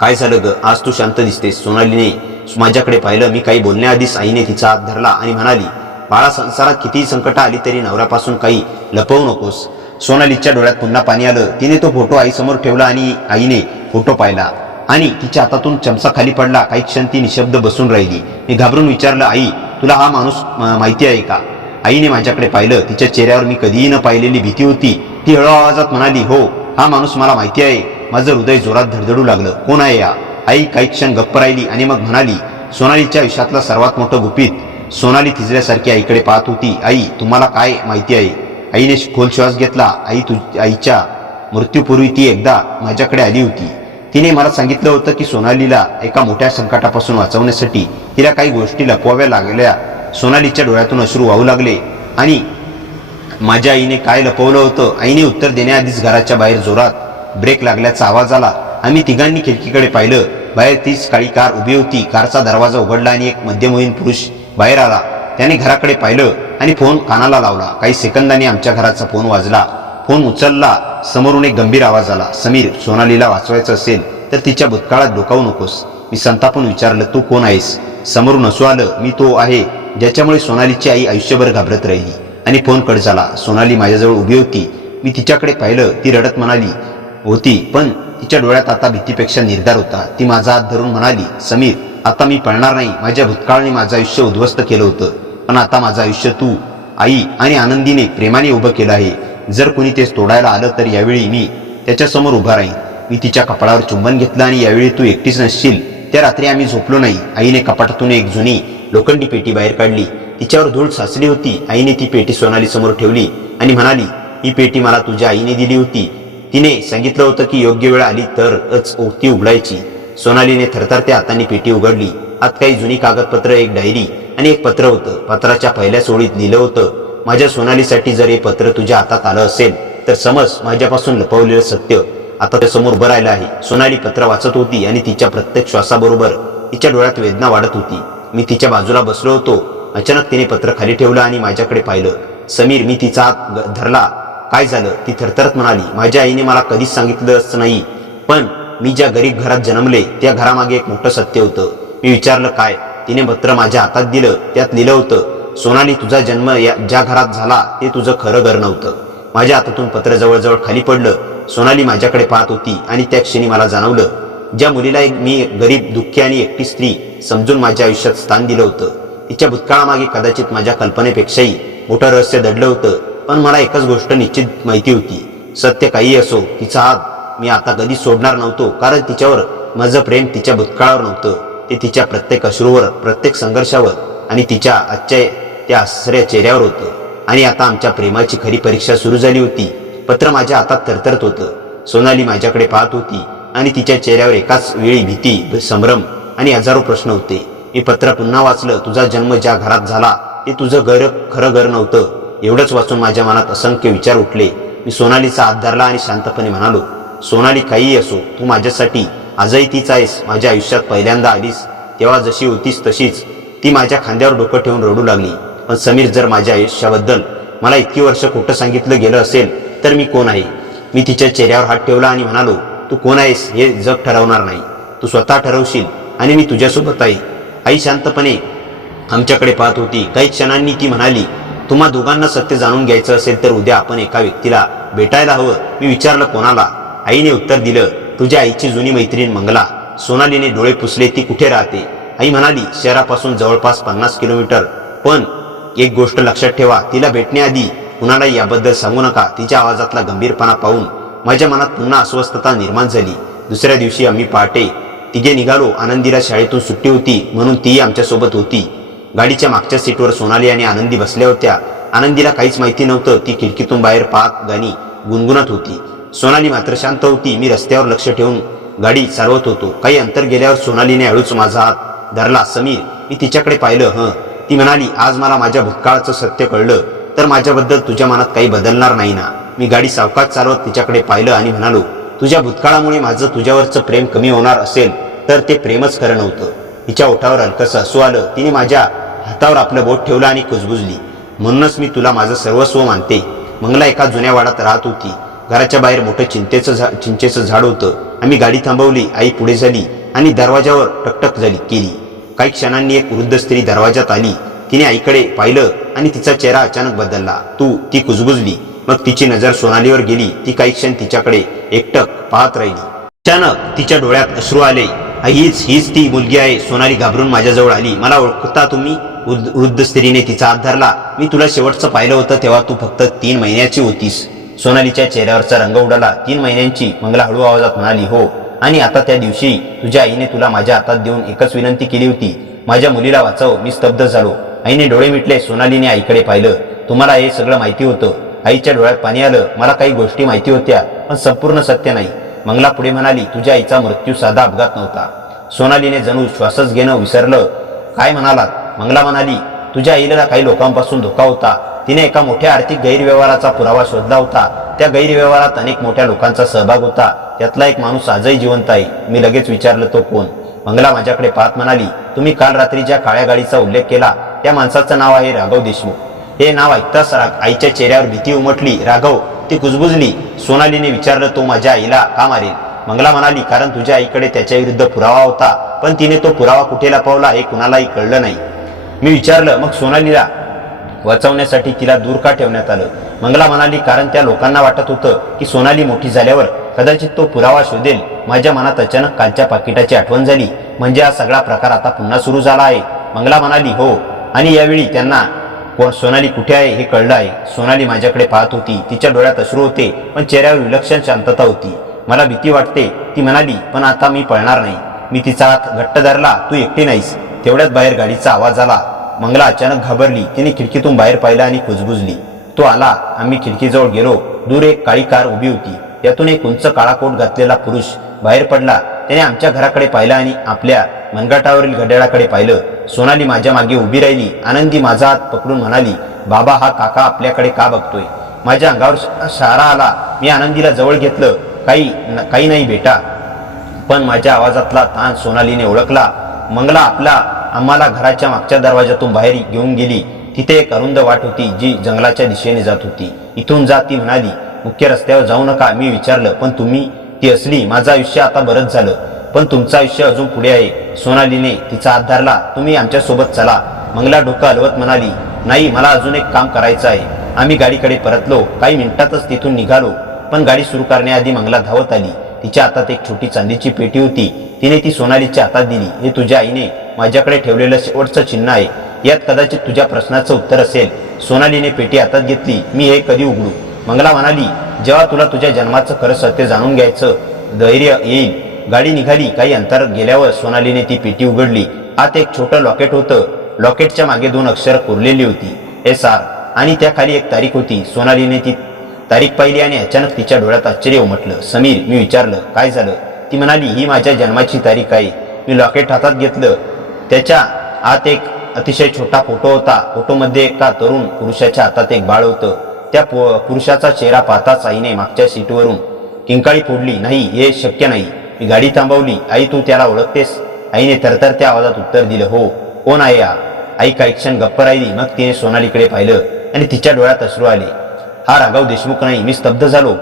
काय झालं ग? आज तू शांत दिसतेस. सोनालीने माझ्याकडे पाहिलं. मी काही बोलण्याआधीच आईने तिचा हात धरला आणि म्हणाली, बाळा, संसारात कितीही संकट आली तरी नवऱ्यापासून काही लपवू नकोस. सोनालीच्या डोळ्यात पुन्हा पाणी आलं. तिने तो फोटो आईसमोर ठेवला आणि आईने फोटो पाहिला आणि तिच्या हातातून चमचा खाली पडला. काही क्षण ती निशब्द बसून राहिली. मी घाबरून विचारलं, आई, तुला हा माणूस माहिती आहे का? आईने माझ्याकडे पाहिलं. तिच्या चेहऱ्यावर मी कधीही न पाहिलेली भीती होती. ती हळू आवाजात म्हणाली, हो, हा माणूस मला माहिती आहे. माझं हृदय जोरात धडधडू लागलं. कोण आहे या? आई काही क्षण गप्प राहिली आणि मग म्हणाली, सोनालीच्या आयुष्यातलं सर्वात मोठं गुपित. सोनाली थिजल्यासारखी आईकडे पाहत होती. आई, तुम्हाला काय माहिती आहे? आईने खोल श्वास घेतला. आईच्या मृत्यूपूर्वी ती एकदा माझ्याकडे आली होती. तिने मला सांगितलं होतं की सोनालीला एका मोठ्या संकटापासून वाचवण्यासाठी तिला काही गोष्टी लपवाव्या लागल्या. सोनालीच्या डोळ्यातून अश्रू वाहू लागले आणि माझ्या आईने काय लपवलं होतं? आईने उत्तर देण्याआधीच घराच्या बाहेर जोरात ब्रेक लागल्याचा आवाज आला. आम्ही तिघांनी खिडकीकडे पाहिलं. बाहेर तीच काळी कार उभी होती. कारचा दरवाजा उघडला आणि एक मध्यमवयीन पुरुष बाहेर आला. त्याने घराकडे पाहिलं आणि फोन कानाला लावला. काही सेकंदांनी आमच्या घराचा फोन वाजला. फोन उचलला. समोरून एक गंभीर आवाज आला, समीर, सोनालीला वाचवायचं असेल तर तिच्या भूतकाळात डोकावू नकोस. मी संतापून विचारलं, तू कोण आहेस? समोरून हसू आलं. मी तो आहे ज्याच्यामुळे सोनालीची आई आयुष्यभर घाबरत राहिली. आणि फोन कट झाला. सोनाली माझ्याजवळ उभी होती. मी तिच्याकडे पाहिलं. ती रडत म्हणाली होती, पण तिच्या डोळ्यात आता भीतीपेक्षा निर्धार होता. ती माझा हात धरून म्हणाली, समीर, आता मी पळणार नाही. माझ्या भूतकाळाने माझं आयुष्य उद्ध्वस्त केलं होतं, पण आता माझं आयुष्य तू, आई आणि आनंदीने प्रेमाने उभं केलं आहे. जर कुणी तेच तोडायला आलं तर यावेळी मी त्याच्यासमोर उभा राहीन. मी तिच्या कपाळावर चुंबन घेतलं आणि यावेळी तू एकटीच नसशील. त्या रात्री आम्ही झोपलो नाही. आईने कपाटातून एक जुनी लोखंडी पेटी बाहेर काढली. तिच्यावर धूळ साचली होती. आईने ती पेटी सोनाली समोर ठेवली आणि म्हणाली, ही पेटी मला तुझ्या आईने दिली होती. तिने सांगितलं होतं की योग्य वेळ आली तरच ती उघडायची. सोनालीने थरथरत्या हाताने पेटी उघडली. आत काही जुनी कागदपत्र, एक डायरी आणि एक पत्र होतं. पत्राच्या पहिल्या ओळीत लिहिलं होतं, माझ्या सोनालीसाठी जर हे पत्र तुझ्या हातात आलं असेल तर समज माझ्यापासून लपवलेलं सत्य आता त्या समोर उभं राहिलं आहे. सोनाली पत्र वाचत होती आणि तिच्या प्रत्येक श्वासाबरोबर तिच्या डोळ्यात वेदना वाढत होती. मी तिच्या बाजूला बसलो होतो. अचानक तिने पत्र खाली ठेवलं आणि माझ्याकडे पाहिलं. समीर, मी तिचा हात धरला. काय झालं? ती थरथरत म्हणाली, माझ्या आईने मला कधीच सांगितलंच नाही, पण मी ज्या गरीब घरात जन्मले त्या घरामागे एक मोठं सत्य होतं. मी विचारलं, काय? तिने पत्र माझ्या हातात दिलं. त्यात लिहिलं होतं, सोनाली, तुझा जन्म ज्या घरात झाला ते तुझं खरं घर नव्हतं. माझ्या हातातून पत्र जवळजवळ खाली पडलं. सोनाली माझ्याकडे पाहत होती आणि त्या क्षणी मला जाणवलं, ज्या मुलीला मी गरीब, दुःखी आणि एकटी स्त्री समजून माझ्या आयुष्यात स्थान दिलं होतं, तिच्या भूतकाळामागे कदाचित माझ्या कल्पनेपेक्षाही मोठं रहस्य दडलं होतं. पण मला एकच गोष्ट निश्चित माहिती होती, सत्य काही असो, तिचा हात मी आता कधीच सोडणार नव्हतो. कारण तिच्यावर माझं प्रेम तिच्या भूतकाळावर नव्हतं, ते तिच्या प्रत्येक अश्रूवर, प्रत्येक संघर्षावर आणि तिच्या आजच्या त्या हसऱ्या चेहऱ्यावर होतं. आणि आता आमच्या प्रेमाची खरी परीक्षा सुरू झाली होती. पत्र माझ्या हातात थरथरत होतं. सोनाली माझ्याकडे पाहत होती आणि तिच्या चेहऱ्यावर एकाच वेळी भीती, संभ्रम आणि हजारो प्रश्न होते. मी पत्र पुन्हा वाचलं. तुझा जन्म ज्या घरात झाला ते तुझं खरं घर नव्हतं. एवढंच वाचून माझ्या मनात असंख्य विचार उठले. मी सोनालीचा हात धरला आणि शांतपणे म्हणालो, सोनाली, काहीही असो, तू माझ्यासाठी आजही तीच आहेस. माझ्या आयुष्यात पहिल्यांदा आलीस तेव्हा जशी होतीस तशीच. ती माझ्या खांद्यावर डोकं ठेवून रडू लागली. पण समीर, जर माझ्या आयुष्याबद्दल मला इतकी वर्ष खोटं सांगितलं गेलं असेल तर मी कोण आहे? मी तिच्या चेहऱ्यावर हात ठेवला आणि म्हणालो, तू कोण आहेस हे जग ठरवणार नाही, तू स्वतः ठरवशील आणि मी तुझ्यासोबत आहे. आई शांतपणे आमच्याकडे पाहत होती. काही क्षणांनी ती म्हणाली, तुम्हा दोघांना सत्य जाणून घ्यायचं असेल तर उद्या आपण एका व्यक्तीला भेटायला हवं. मी विचारलं कोणाला? आईने उत्तर दिलं, तुझ्या आईची जुनी मैत्रीण मंगला. सोनालीने डोळे पुसले. ती कुठे राहते? आई म्हणाली, शहरापासून जवळपास 50 किलोमीटर. पण एक गोष्ट लक्षात ठेवा, तिला भेटण्याआधी कुणालाही याबद्दल सांगू नका. तिच्या आवाजातला गंभीरपणा पाहून माझ्या मनात पुन्हा अस्वस्थता निर्माण झाली. दुसऱ्या दिवशी आम्ही पहाटे तिघे निघालो. आनंदीला शाळेतून सुट्टी होती म्हणून तीही आमच्यासोबत होती. गाडीच्या मागच्या सीटवर सोनाली आणि आनंदी बसल्या होत्या. आनंदीला काहीच माहिती नव्हतं. ती खिडकीतून बाहेर पाहत गाणी गुणगुणत होती. सोनाली मात्र शांत होती. मी रस्त्यावर लक्ष ठेवून गाडी चालवत होतो. काही अंतर गेल्यावर सोनालीने हळूच माझा हात धरला. समीर, मी तिच्याकडे पाहिलं. ती म्हणाली, आज मला माझ्या भूतकाळाचं सत्य कळलं. तर माझ्याबद्दल तुझ्या मनात काही बदलणार नाही ना? मी गाडी सावकाश चालवत तिच्याकडे पाहिलं आणि म्हणालो, तुझ्या भूतकाळामुळे माझं तुझ्यावरचं प्रेम कमी होणार असेल तर ते प्रेमच खरं नव्हतं. तिच्या ओठावर हलकंसं हसू आलं. तिने माझ्या हातावर आपलं बोट ठेवलं आणि कुजबुजली, म्हणूनच मी तुला माझं सर्वस्व मानते. मंगला एका जुन्या वाडात राहत होती. घराच्या बाहेर मोठं चिंचेचं झाड होतं. आम्ही गाडी थांबवली. आई पुढे झाली आणि दरवाजावर टकटक केली. काही क्षणांनी एक वृद्ध स्त्री दरवाजात आली. तिने आईकडे पाहिलं आणि तिचा चेहरा अचानक बदलला. ती कुजबुजली. मग तिची नजर सोनालीवर गेली. ती काही क्षण तिच्याकडे एकटक पाहत राहिली. अचानक तिच्या डोळ्यात अश्रू आले. हीच ती मुलगी आहे. सोनाली घाबरून माझ्याजवळ आली. मला ओळखता तुम्ही? वृद्ध स्त्रीने तिचा हात धरला. मी तुला शेवटचं पाहिलं होतं तेव्हा तू फक्त 3 महिन्याची होतीस. सोनालीच्या चेहऱ्यावरचा रंग उडाला. 3 महिन्यांची? मंगला हळू आवाजात म्हणाली, हो. आणि आता त्या दिवशी तुझ्या आईने तुला माझ्या हातात देऊन एकच विनंती केली होती, माझ्या मुलीला वाचव. मी स्तब्ध झालो. आईने डोळे मिटले. सोनालीने आईकडे पाहिलं. तुम्हाला हे सगळं माहिती होतं? आईच्या डोळ्यात पाणी आलं. मला काही गोष्टी माहिती होत्या पण संपूर्ण सत्य नाही. मंगला पुढे म्हणाली, तुझ्या आईचा मृत्यू साधा अपघात नव्हता. सोनालीने जणू श्वासच घेणं विसरलं. काय म्हणालात? मंगला म्हणाली, तुझ्या आईला काही लोकांपासून धोका होता. तिने एका मोठ्या आर्थिक गैरव्यवहाराचा पुरावा शोधला होता. त्या गैरव्यवहारात अनेक मोठ्या लोकांचा सहभाग होता. त्यातला एक माणूस आजही जिवंत आहे. मी लगेच विचारलं, तो कोण? मंगला माझ्याकडे पाहत म्हणाली, तुम्ही काल रात्री ज्या काळ्या गाडीचा उल्लेख केला त्या माणसाचं नाव आहे राघव देशमुख. हे नाव ऐकताच आईच्या चेहऱ्यावर भीती उमटली. राघव? ती कुजबुजली. सोनालीने विचारलं, तो माझ्या आईला का मारेल? मंगला म्हणाली, कारण तुझ्या आईकडे त्याच्या विरुद्ध पुरावा होता पण तिने तो पुरावा कुठे लपवला हे कुणालाही कळलं नाही. मी विचारलं, मग सोनालीला वाचवण्यासाठी तिला दूर का ठेवण्यात आलं? मंगला म्हणाली, कारण त्या लोकांना वाटत होतं की सोनाली मोठी झाल्यावर कदाचित तो पुरावा शोधेल. माझ्या मनात अचानक कालच्या पाकिटाची आठवण झाली. म्हणजे हा सगळा प्रकार आता पुन्हा सुरू झाला आहे. मंगला म्हणाली, हो. आणि यावेळी त्यांना सोनाली कुठे आहे हे कळलं आहे. सोनाली माझ्याकडे पाहत होती. तिच्या डोळ्यात अश्रू होते पण चेहऱ्यावर विलक्षण शांतता होती. मला भीती वाटते, ती म्हणाली, पण आता मी पळणार नाही. मी तिचा हात घट्ट धरला. तू एकटी नाहीस. तेवढ्यात बाहेर गाडीचा आवाज आला. मंगला अचानक घाबरली. तिने खिडकीतून बाहेर पाहिलं आणि कुजबुजली. तो आला. आम्ही खिडकीजवळ गेलो. दूर एक काळी कार उभी होती. त्यातून एक उंच काळा कोट घातलेला पुरुष बाहेर पडला. त्याने आमच्या घराकडे पाहिलं आणि आपल्या मनगटावरील घड्याळाकडे पाहिलं. सोनाली माझ्या मागे उभी राहिली. आनंदी माझा हात पकडून म्हणाली, बाबा, हा काका आपल्याकडे का बघतोय? माझ्या अंगावर शहारा आला. मी आनंदीला जवळ घेतलं. काही नाही बेटा. पण माझ्या आवाजातला ताण सोनालीने ओळखला. मंगला आम्हाला घराच्या मागच्या दरवाजातून बाहेर घेऊन गेली. तिथे एक अरुंद वाट होती जी जंगलाच्या दिशेने जात होती. इथून जा, ती म्हणाली. मुख्य रस्त्यावर जाऊ नका. मी विचारलं, पण तुम्ही? ती असली, माझं आयुष्य आता बरंच झालं पण तुमचं आयुष्य अजून पुढे आहे. सोनालीने तिचा हात धरला. तुम्ही आमच्यासोबत चला. मंगला डोकं हलवत म्हणाली, नाही, मला अजून एक काम करायचं आहे. आम्ही गाडीकडे परतलो. काही मिनिटातच तिथून निघालो. पण गाडी सुरू करण्याआधी मंगला धावत आली. तिच्या हातात एक छोटी चांदीची पेटी होती. तिने ती सोनालीच्या हातात दिली. हे तुझ्या आईने माझ्याकडे ठेवलेलं शेवटचं चिन्ह आहे. यात कदाचित तुझ्या प्रश्नाचं उत्तर असेल. सोनालीने पेटी हातात घेतली. मी हे कधी उघडू? मंगला म्हणाली, जेव्हा तुला तुझ्या जन्माचं खरं सत्य जाणून घ्यायचं धैर्य येईल. गाडी निघाली. काही अंतर गेल्यावर सोनालीने ती पेटी उघडली. आत एक छोटं लॉकेट होतं. लॉकेटच्या मागे 2 अक्षर कोरलेली होती, SR. आणि त्याखाली एक तारीख होती. सोनालीने ती तारीख पाहिली आणि अचानक तिच्या डोळ्यात आश्चर्य उमटलं. समीर? मी विचारलं, काय झालं? ती म्हणाली, ही माझ्या जन्माची तारीख आहे. मी लॉकेट हातात घेतलं. त्याच्या आत एक अतिशय छोटा फोटो होता. फोटोमध्ये एका तरुण पुरुषाच्या हातात एक बाळ होतं. त्या पुरुषाचा चेहरा पाहताच आईने मागच्या सीटवरून किंकाळी फोडली. नाही, हे शक्य नाही. मी गाडी थांबवली. आई, तू त्याला ओळखतेस? आईने थरथरत्या आवाजात उत्तर दिलं, हो. कोण आहे हा? आई काही क्षण गप्प राहिली. मग तिने सोनालीकडे पाहिलं आणि तिच्या डोळ्यात अश्रू आले. हा राघव देशमुख नाही. मी स्तब्ध झालो.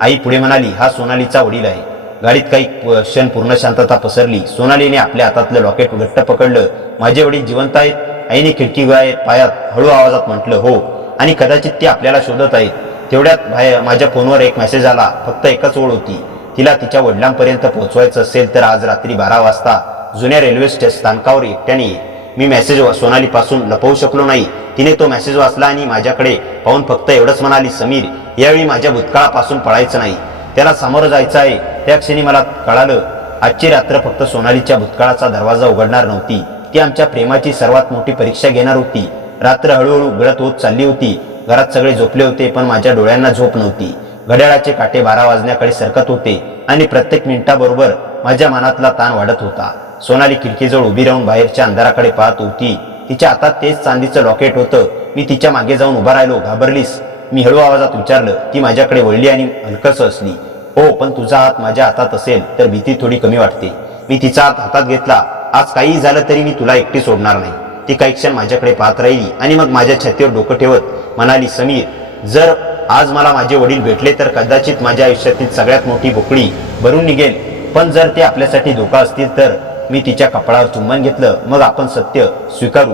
आई पुढे म्हणाली, हा सोनालीचा वडील आहे. गाडीत काही क्षण पूर्ण शांतता पसरली. सोनालीने आपल्या हातातलं लॉकेट घट्ट पकडलं. माझे वडील जिवंत आहेत? आईने खिडकी पायात हळू आवाजात म्हटलं, हो. आणि कदाचित ती आपल्याला शोधत आहेत. तेवढ्यात माझ्या फोनवर एक मेसेज आला. फक्त एकच ओळ होती. तिला तिच्या वडिलांपर्यंत पोहोचवायचं असेल तर आज रात्री 12 वाजता जुन्या रेल्वे स्थानकावर एकट्याने ये. मी मेसेज सोनालीपासून लपवू शकलो नाही. तिने तो मेसेज वाचला आणि माझ्याकडे पाहून फक्त एवढंच म्हणाली, समीर, यावेळी माझ्या भूतकाळापासून पळायचं नाही, त्याला सामोरं जायचं आहे. त्या क्षणी मला कळालं, आजची रात्र फक्त सोनालीच्या भूतकाळाचा दरवाजा उघडणार नव्हती, ती आमच्या प्रेमाची सर्वात मोठी परीक्षा घेणार होती. रात्र हळूहळू गळत होत चालली होती. घरात सगळे झोपले होते, पण माझ्या डोळ्यांना झोप नव्हती. घड्याळाचे काटे 12 वाजण्याकडे सरकत होते आणि प्रत्येक मिनिटाबरोबर माझ्या मनातला ताण वाढत होता. सोनाली खिडकीजवळ उभी राहून बाहेरच्या अंधाराकडे पाहत होती. तिच्या हातात तेच चांदीचं लॉकेट होतं. मी तिच्या मागे जाऊन उभा राहिलो. घाबरलीस? मी हळू आवाजात विचारलं. ती माझ्याकडे वळली आणि हलकस हसली. हो, पण तुझा हात माझ्या हातात असेल तर भीती थोडी कमी वाटते. मी तिचा हात हातात घेतला. आज काहीही झालं तरी मी तुला एकटी सोडणार नाही. ती काही क्षण माझ्याकडे पाहत राहिली आणि मग माझ्या छातीवर डोकं ठेवत म्हणाली, समीर, जर आज मला माझे वडील भेटले तर कदाचित माझ्या आयुष्यातील सगळ्यात मोठी पोकळी भरून निघेल. पण जर ते आपल्यासाठी धोका असतील तर? मी तिच्या कपाळावर चुंबन घेतलं. मग आपण सत्य स्वीकारू,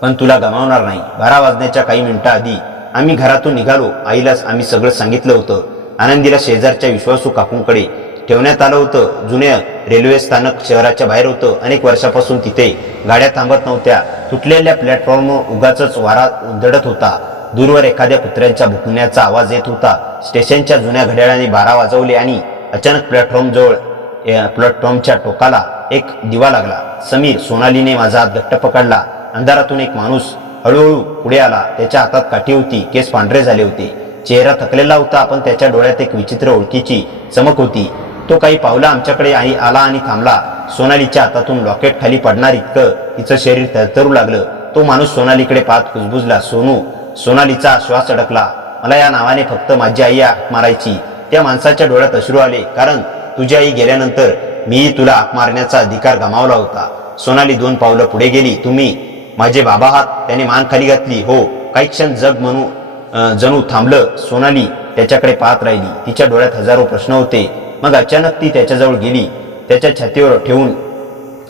पण तुला गमावणार नाही. 12 वाजण्याच्या काही मिनिटांआधी आम्ही घरातून निघालो. आईला आम्ही सगळं सांगितलं होतं. आनंदीला शेजारच्या विश्वासू काकूंकडे ठेवण्यात आलं होतं. जुने रेल्वे स्थानक शहराच्या बाहेर होतं. अनेक वर्षापासून तिथे गाड्या थांबत नव्हत्या. तुटलेल्या प्लॅटफॉर्मवर उगाचच वारा उधळत होता. दूरवर एखाद्या कुत्र्यांच्या भुंकण्याचा आवाज येत होता. स्टेशनच्या जुन्या घड्याळाने 12 वाजवले आणि अचानक प्लॅटफॉर्मच्या टोकाला एक दिवा लागला. समीर, सोनालीने माझा हात घट्ट पकडला. अंधारातून एक माणूस हळूहळू पुढे आला. त्याच्या हातात काठी होती. केस पांढरे झाले होते. चेहरा थकलेला होता, पण त्याच्या डोळ्यात एक विचित्र ओळखीची चमक होती. तो काही पावलं आमच्याकडे आला आणि थांबला. सोनालीच्या हातातून लॉकेट खाली पडणार इतकं तिचं शरीर थरथरू लागलं. तो माणूस सोनालीकडे पाहत कुजबुजला, सोनू. सोनालीचा श्वास अडकला. मला या नावाने फक्त माझी आई हाक मारायची. त्या माणसाच्या डोळ्यात अश्रू आले, कारण तुझी आई गेल्यानंतर मीही तुला हाक मारण्याचा अधिकार गमावला होता. सोनाली 2 पावलं पुढे गेली. तुम्ही माझे बाबा आहात? त्याने मान खाली घातली. हो. काही क्षण जणू थांबलं. सोनाली त्याच्याकडे पाहत राहिली. तिच्या डोळ्यात हजारो प्रश्न होते. मग अचानक ती त्याच्याजवळ गेली. त्याच्या छातीवर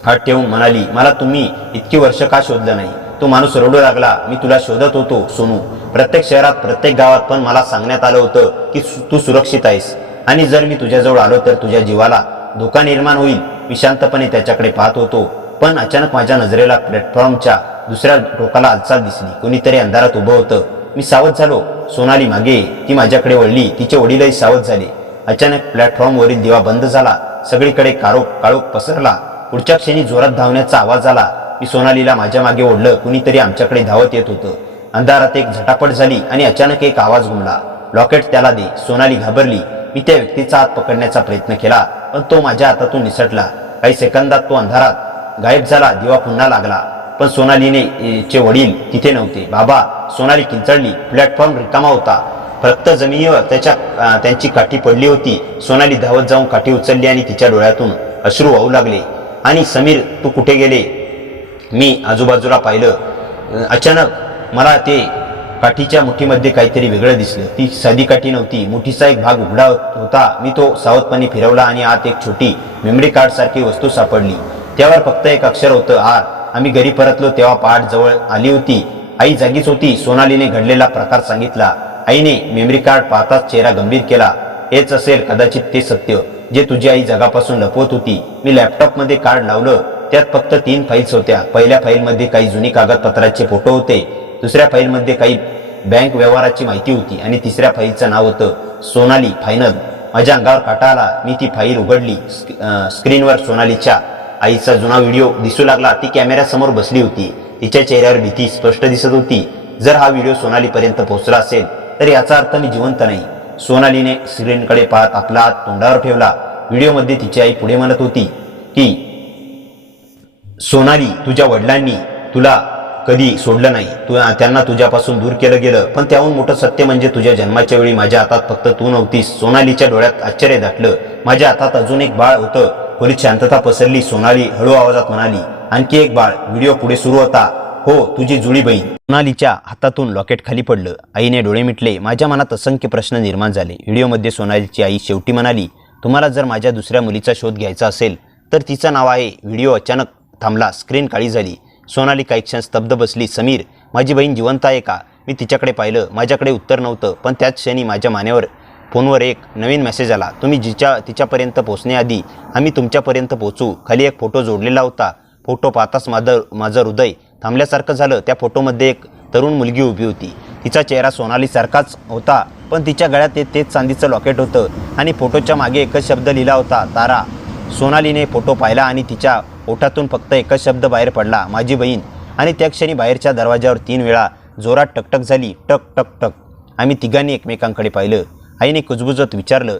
हात ठेवून म्हणाली, मला तुम्ही इतकी वर्ष का शोधलं नाही? तो माणूस रडू लागला. मी तुला शोधत होतो सोनू, प्रत्येक शहरात, प्रत्येक गावात, पण मला सांगण्यात आलं होतं की तू सुरक्षित आहेस आणि जर मी तुझ्याजवळ आलो तर तुझ्या जीवाला धोका निर्माण होईल. मी शांतपणे त्याच्याकडे पाहत होतो, पण अचानक माझ्या नजरेला प्लॅटफॉर्मच्या दुसऱ्या टोकाला हालचाल दिसली. कोणीतरी अंधारात उभं होतं. मी सावध झालो. सोनाली मागे. ती माझ्याकडे वळली. तिचे वडीलही सावध झाले. अचानक प्लॅटफॉर्मवरील दिवा बंद झाला. सगळीकडे काळोख पसरला. पुढच्या क्षणी जोरात धावण्याचा आवाज आला. मी सोनालीला माझ्या मागे ओढलं. कुणीतरी आमच्याकडे धावत येत होतं. अंधारात एक झटापट झाली आणि अचानक एक आवाज घुमला, लॉकेट त्याला दे. सोनाली घाबरली. मी त्या व्यक्तीचा हात पकडण्याचा प्रयत्न केला, पण तो माझ्या हातातून निसटला. काही सेकंदात तो अंधारात गायब झाला. दिवा पुन्हा लागला, पण सोनालीचे वडील तिथे नव्हते. बाबा, सोनाली किंचाळली. प्लॅटफॉर्म रिकामा होता. फक्त जमिनीवर त्यांची काठी पडली होती. सोनाली धावत जाऊन काठी उचलली आणि तिच्या डोळ्यातून अश्रू वाहू लागले. आणि समीर, तू कुठे गेले? मी आजूबाजूला पाहिलं. अचानक मला ते काठीच्या मुठीमध्ये काहीतरी वेगळं दिसलं. ती साधी काठी नव्हती. मुठीचा एक भाग उघडा होता. मी तो सावधपणे फिरवला आणि आत एक छोटी मेमरी कार्ड सारखी वस्तू सापडली. त्यावर फक्त एक अक्षर होतं, आर. आम्ही घरी परतलो तेव्हा पहाट जवळ आली होती. आई जागीच होती. सोनालीने घडलेला प्रकार सांगितला. आईने मेमरी कार्ड पाहताच चेहरा गंभीर केला. हेच असेल कदाचित ते सत्य जे तुझी आई जगापासून लपवत होती. मी लॅपटॉपमध्ये कार्ड लावलं. त्यात फक्त 3 फाईल्स होत्या. पहिल्या फाईलमध्ये काही जुनी कागदपत्राचे फोटो होते. दुसऱ्या फाईलमध्ये काही बँक व्यवहाराची माहिती होती आणि तिसऱ्या फाईलचं नाव होतं सोनाली फायनल. माझ्या अंगावर काटा आला. मी ती फाईल उघडली. स्क्रीनवर सोनालीच्या आईचा जुना व्हिडिओ दिसू लागला. ती कॅमेऱ्यासमोर बसली होती. तिच्या चेहऱ्यावर भीती स्पष्ट दिसत होती. जर हा व्हिडिओ सोनालीपर्यंत पोहोचला असेल तर याचा अर्थ मी जिवंत नाही. सोनालीने स्क्रीनकडे पाहत आपला हात तोंडावर ठेवला. व्हिडिओमध्ये तिची आई पुढे म्हणत होती की सोनाली, तुझ्या वडिलांनी तुला कधी सोडलं नाही. त्यांना तुझ्यापासून दूर केलं गेलं. पण त्याहून मोठं सत्य म्हणजे तुझ्या जन्माच्या वेळी माझ्या हातात फक्त तू नव्हतीस. सोनालीच्या डोळ्यात आश्चर्य दाटलं. माझ्या हातात अजून एक बाळ होतं. खोलीत शांतता पसरली. सोनाली हळू आवाजात म्हणाली, आणखी एक बाळ. व्हिडिओ पुढे सुरू होता. हो, तुझी जुळी बहीण. सोनालीच्या हातातून लॉकेट खाली पडलं. आईने डोळे मिटले. माझ्या मनात असंख्य प्रश्न निर्माण झाले. व्हिडिओमध्ये सोनालीची आई शेवटी म्हणाली, तुम्हाला जर माझ्या दुसऱ्या मुलीचा शोध घ्यायचा असेल तर तिचं नाव आहे. व्हिडिओ अचानक थांबला. स्क्रीन काळी झाली. सोनाली काही क्षण स्तब्ध बसली. समीर, माझी बहीण जिवंत आहे का? मी तिच्याकडे पाहिलं. माझ्याकडे उत्तर नव्हतं, पण त्याच क्षणी माझ्या मानेवर फोनवर एक नवीन मेसेज आला. तुम्ही तिच्यापर्यंत पोहोचण्याआधी आम्ही तुमच्यापर्यंत पोहोचू. खाली एक फोटो जोडलेला होता. फोटो पाहताच माझं हृदय थांबल्यासारखं झालं. त्या फोटोमध्ये एक तरुण मुलगी उभी होती. तिचा चेहरा सोनालीसारखाच होता, पण तिच्या गळ्यात तेच चांदीचं लॉकेट होतं आणि फोटोच्या मागे एकच शब्द लिहिला होता, तारा. सोनालीने फोटो पाहिला आणि तिच्या ओठातून फक्त एकच शब्द बाहेर पडला, माझी बहीण. आणि त्या क्षणी बाहेरच्या दरवाजावर 3 वेळा जोरात टकटक झाली. टक टक टक. आम्ही तिघांनी एकमेकांकडे पाहिलं. आईने कुजबुजत विचारलं,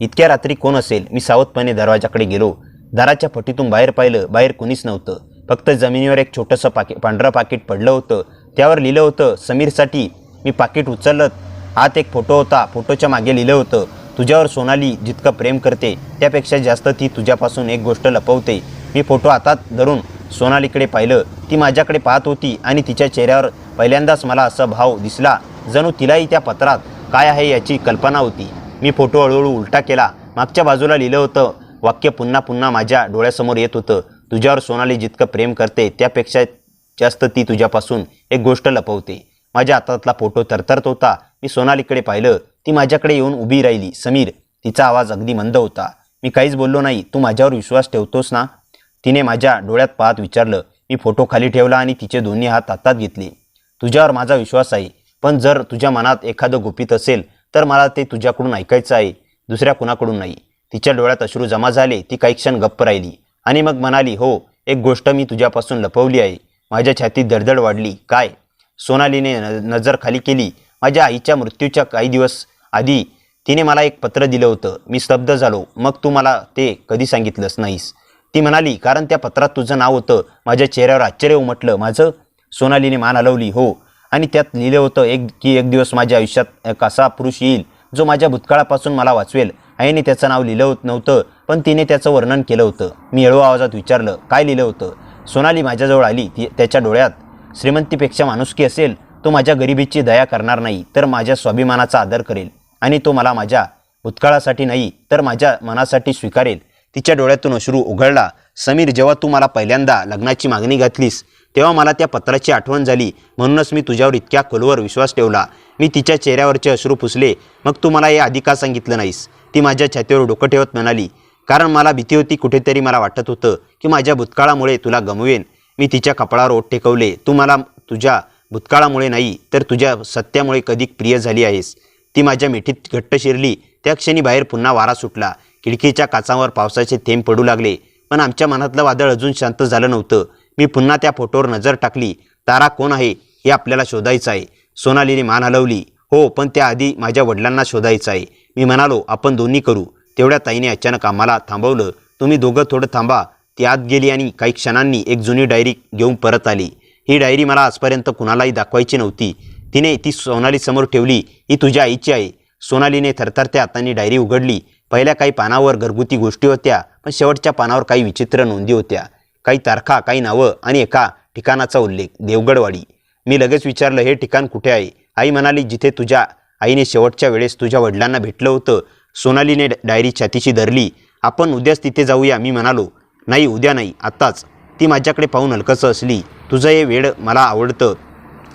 इतक्या रात्री कोण असेल? मी सावधपणे दरवाजाकडे गेलो. दाराच्या फटीतून बाहेर पाहिलं. बाहेर कुणीच नव्हतं. फक्त जमिनीवर एक छोटंसं पांढरं पाकिट पडलं होतं. त्यावर लिहिलं होतं, समीरसाठी. मी पाकिट उचललं. आत एक फोटो होता. फोटोच्या मागे लिहिलं होतं, तुझ्यावर सोनाली जितकं प्रेम करते त्यापेक्षा जास्त ती तुझ्यापासून एक गोष्ट लपवते. मी फोटो हातात धरून सोनालीकडे पाहिलं. ती माझ्याकडे पाहत होती आणि तिच्या चेहऱ्यावर पहिल्यांदाच मला असा भाव दिसला, जणू तिलाही त्या पत्रात काय आहे याची कल्पना होती. मी फोटो हळूहळू उलटा केला. मागच्या बाजूला लिहिलं होतं वाक्य पुन्हा पुन्हा माझ्या डोळ्यासमोर येत होतं, तुझ्यावर सोनाली जितकं प्रेम करते त्यापेक्षा जास्त ती तुझ्यापासून एक गोष्ट लपवते. माझ्या हातातला फोटो थरथरत होता. मी सोनालीकडे पाहिलं. ती माझ्याकडे येऊन उभी राहिली. समीर. तिचा आवाज अगदी मंद होता. मी काहीच बोललो नाही. तू माझ्यावर विश्वास ठेवतोस ना? तिने माझ्या डोळ्यात पाहत विचारलं. मी फोटो खाली ठेवला आणि तिचे दोन्ही हात हातात घेतले. तुझ्यावर माझा विश्वास आहे, पण जर तुझ्या मनात एखादं गुपित असेल तर मला ते तुझ्याकडून ऐकायचं आहे, दुसऱ्या कुणाकडून नाही. तिच्या डोळ्यात अश्रू जमा झाले. ती काही क्षण गप्प राहिली आणि मग म्हणाली, हो, एक गोष्ट मी तुझ्यापासून लपवली आहे. माझ्या छातीत धडधड वाढली. काय? सोनालीने नजर खाली केली. माझ्या आईच्या मृत्यूच्या काही दिवस आधी तिने मला एक पत्र दिलं होतं. मी स्तब्ध झालो. मग तू मला ते कधी सांगितलंस नाहीस? ती म्हणाली, कारण त्या पत्रात तुझं नाव होतं. माझ्या चेहऱ्यावर आश्चर्य उमटलं. माझं? सोनालीने मान हलवली. हो. आणि त्यात लिहिलं होतं की एक दिवस माझ्या आयुष्यात एक असा पुरुष येईल जो माझ्या भूतकाळापासून मला वाचवेल. आईने त्याचं नाव लिहिलं नव्हतं, पण तिने त्याचं वर्णन केलं होतं. मी हळू आवाजात विचारलं, काय लिहिलं होतं? सोनाली माझ्याजवळ आली. त्याच्या डोळ्यात श्रीमंतीपेक्षा माणुसकी असेल. तो माझ्या गरिबीची दया करणार नाही, तर माझ्या स्वाभिमानाचा आदर करेल. आणि तो मला माझ्या भूतकाळासाठी नाही, तर माझ्या मनासाठी स्वीकारेल. तिच्या डोळ्यातून अश्रू उघळला. समीर, जेव्हा तू मला पहिल्यांदा लग्नाची मागणी घातलीस तेव्हा मला त्या पत्राची आठवण झाली. म्हणूनच मी तुझ्यावर इतक्या खोलवर विश्वास ठेवला. मी तिच्या चेहऱ्यावरचे अश्रू पुसले. मग तू मला हे आधी का सांगितलं नाहीस? ती माझ्या छातीवर डोकं ठेवत म्हणाली, कारण मला भीती होती. कुठेतरी मला वाटत होतं की माझ्या भूतकाळामुळे तुला गमवेन. मी तिच्या कपाळावर ओठ टेकवले. तू मला तुझ्या भूतकाळामुळे नाही, तर तुझ्या सत्यामुळे कधी प्रिय झाली आहेस. ती माझ्या मिठीत घट्ट शिरली. त्या क्षणी बाहेर पुन्हा वारा सुटला. खिडकीच्या काचावर पावसाचे थेंब पडू लागले. पण आमच्या मनातलं वादळ अजून शांत झालं नव्हतं. मी पुन्हा त्या फोटोवर नजर टाकली. तारा कोण आहे हे आपल्याला शोधायचं आहे. सोनालीने मान हलवली. हो, पण त्याआधी माझ्या वडिलांना शोधायचं आहे. मी म्हणालो, आपण दोन्ही करू. तेवढ्या ताईने अचानक आम्हाला थांबवलं. तुम्ही दोघं थोडं थांबा. ती आत गेली आणि काही क्षणांनी एक जुनी डायरी घेऊन परत आली. ही डायरी मला आजपर्यंत कुणालाही दाखवायची नव्हती. तिने ती सोनालीसमोर ठेवली. ही तुझ्या आईची आहे. सोनालीने थरथरत्या हातांनी डायरी उघडली. पहिल्या काही पानावर घरगुती गोष्टी होत्या, पण शेवटच्या पानावर काही विचित्र नोंदी होत्या. काही तारखा, काही नावं आणि एका ठिकाणाचा उल्लेख, देवगडवाडी. मी लगेच विचारलं, हे ठिकाण कुठे आहे? आई म्हणाली, जिथे तुझ्या आईने शेवटच्या वेळेस तुझ्या वडिलांना भेटलं होतं. सोनालीने डायरी छातीशी धरली. आपण उद्याच तिथे जाऊया. मी म्हणालो, नाही, उद्या नाही, आत्ताच. ती माझ्याकडे पाहून हलकसं हसली. तुझं हे वेळ मला आवडतं.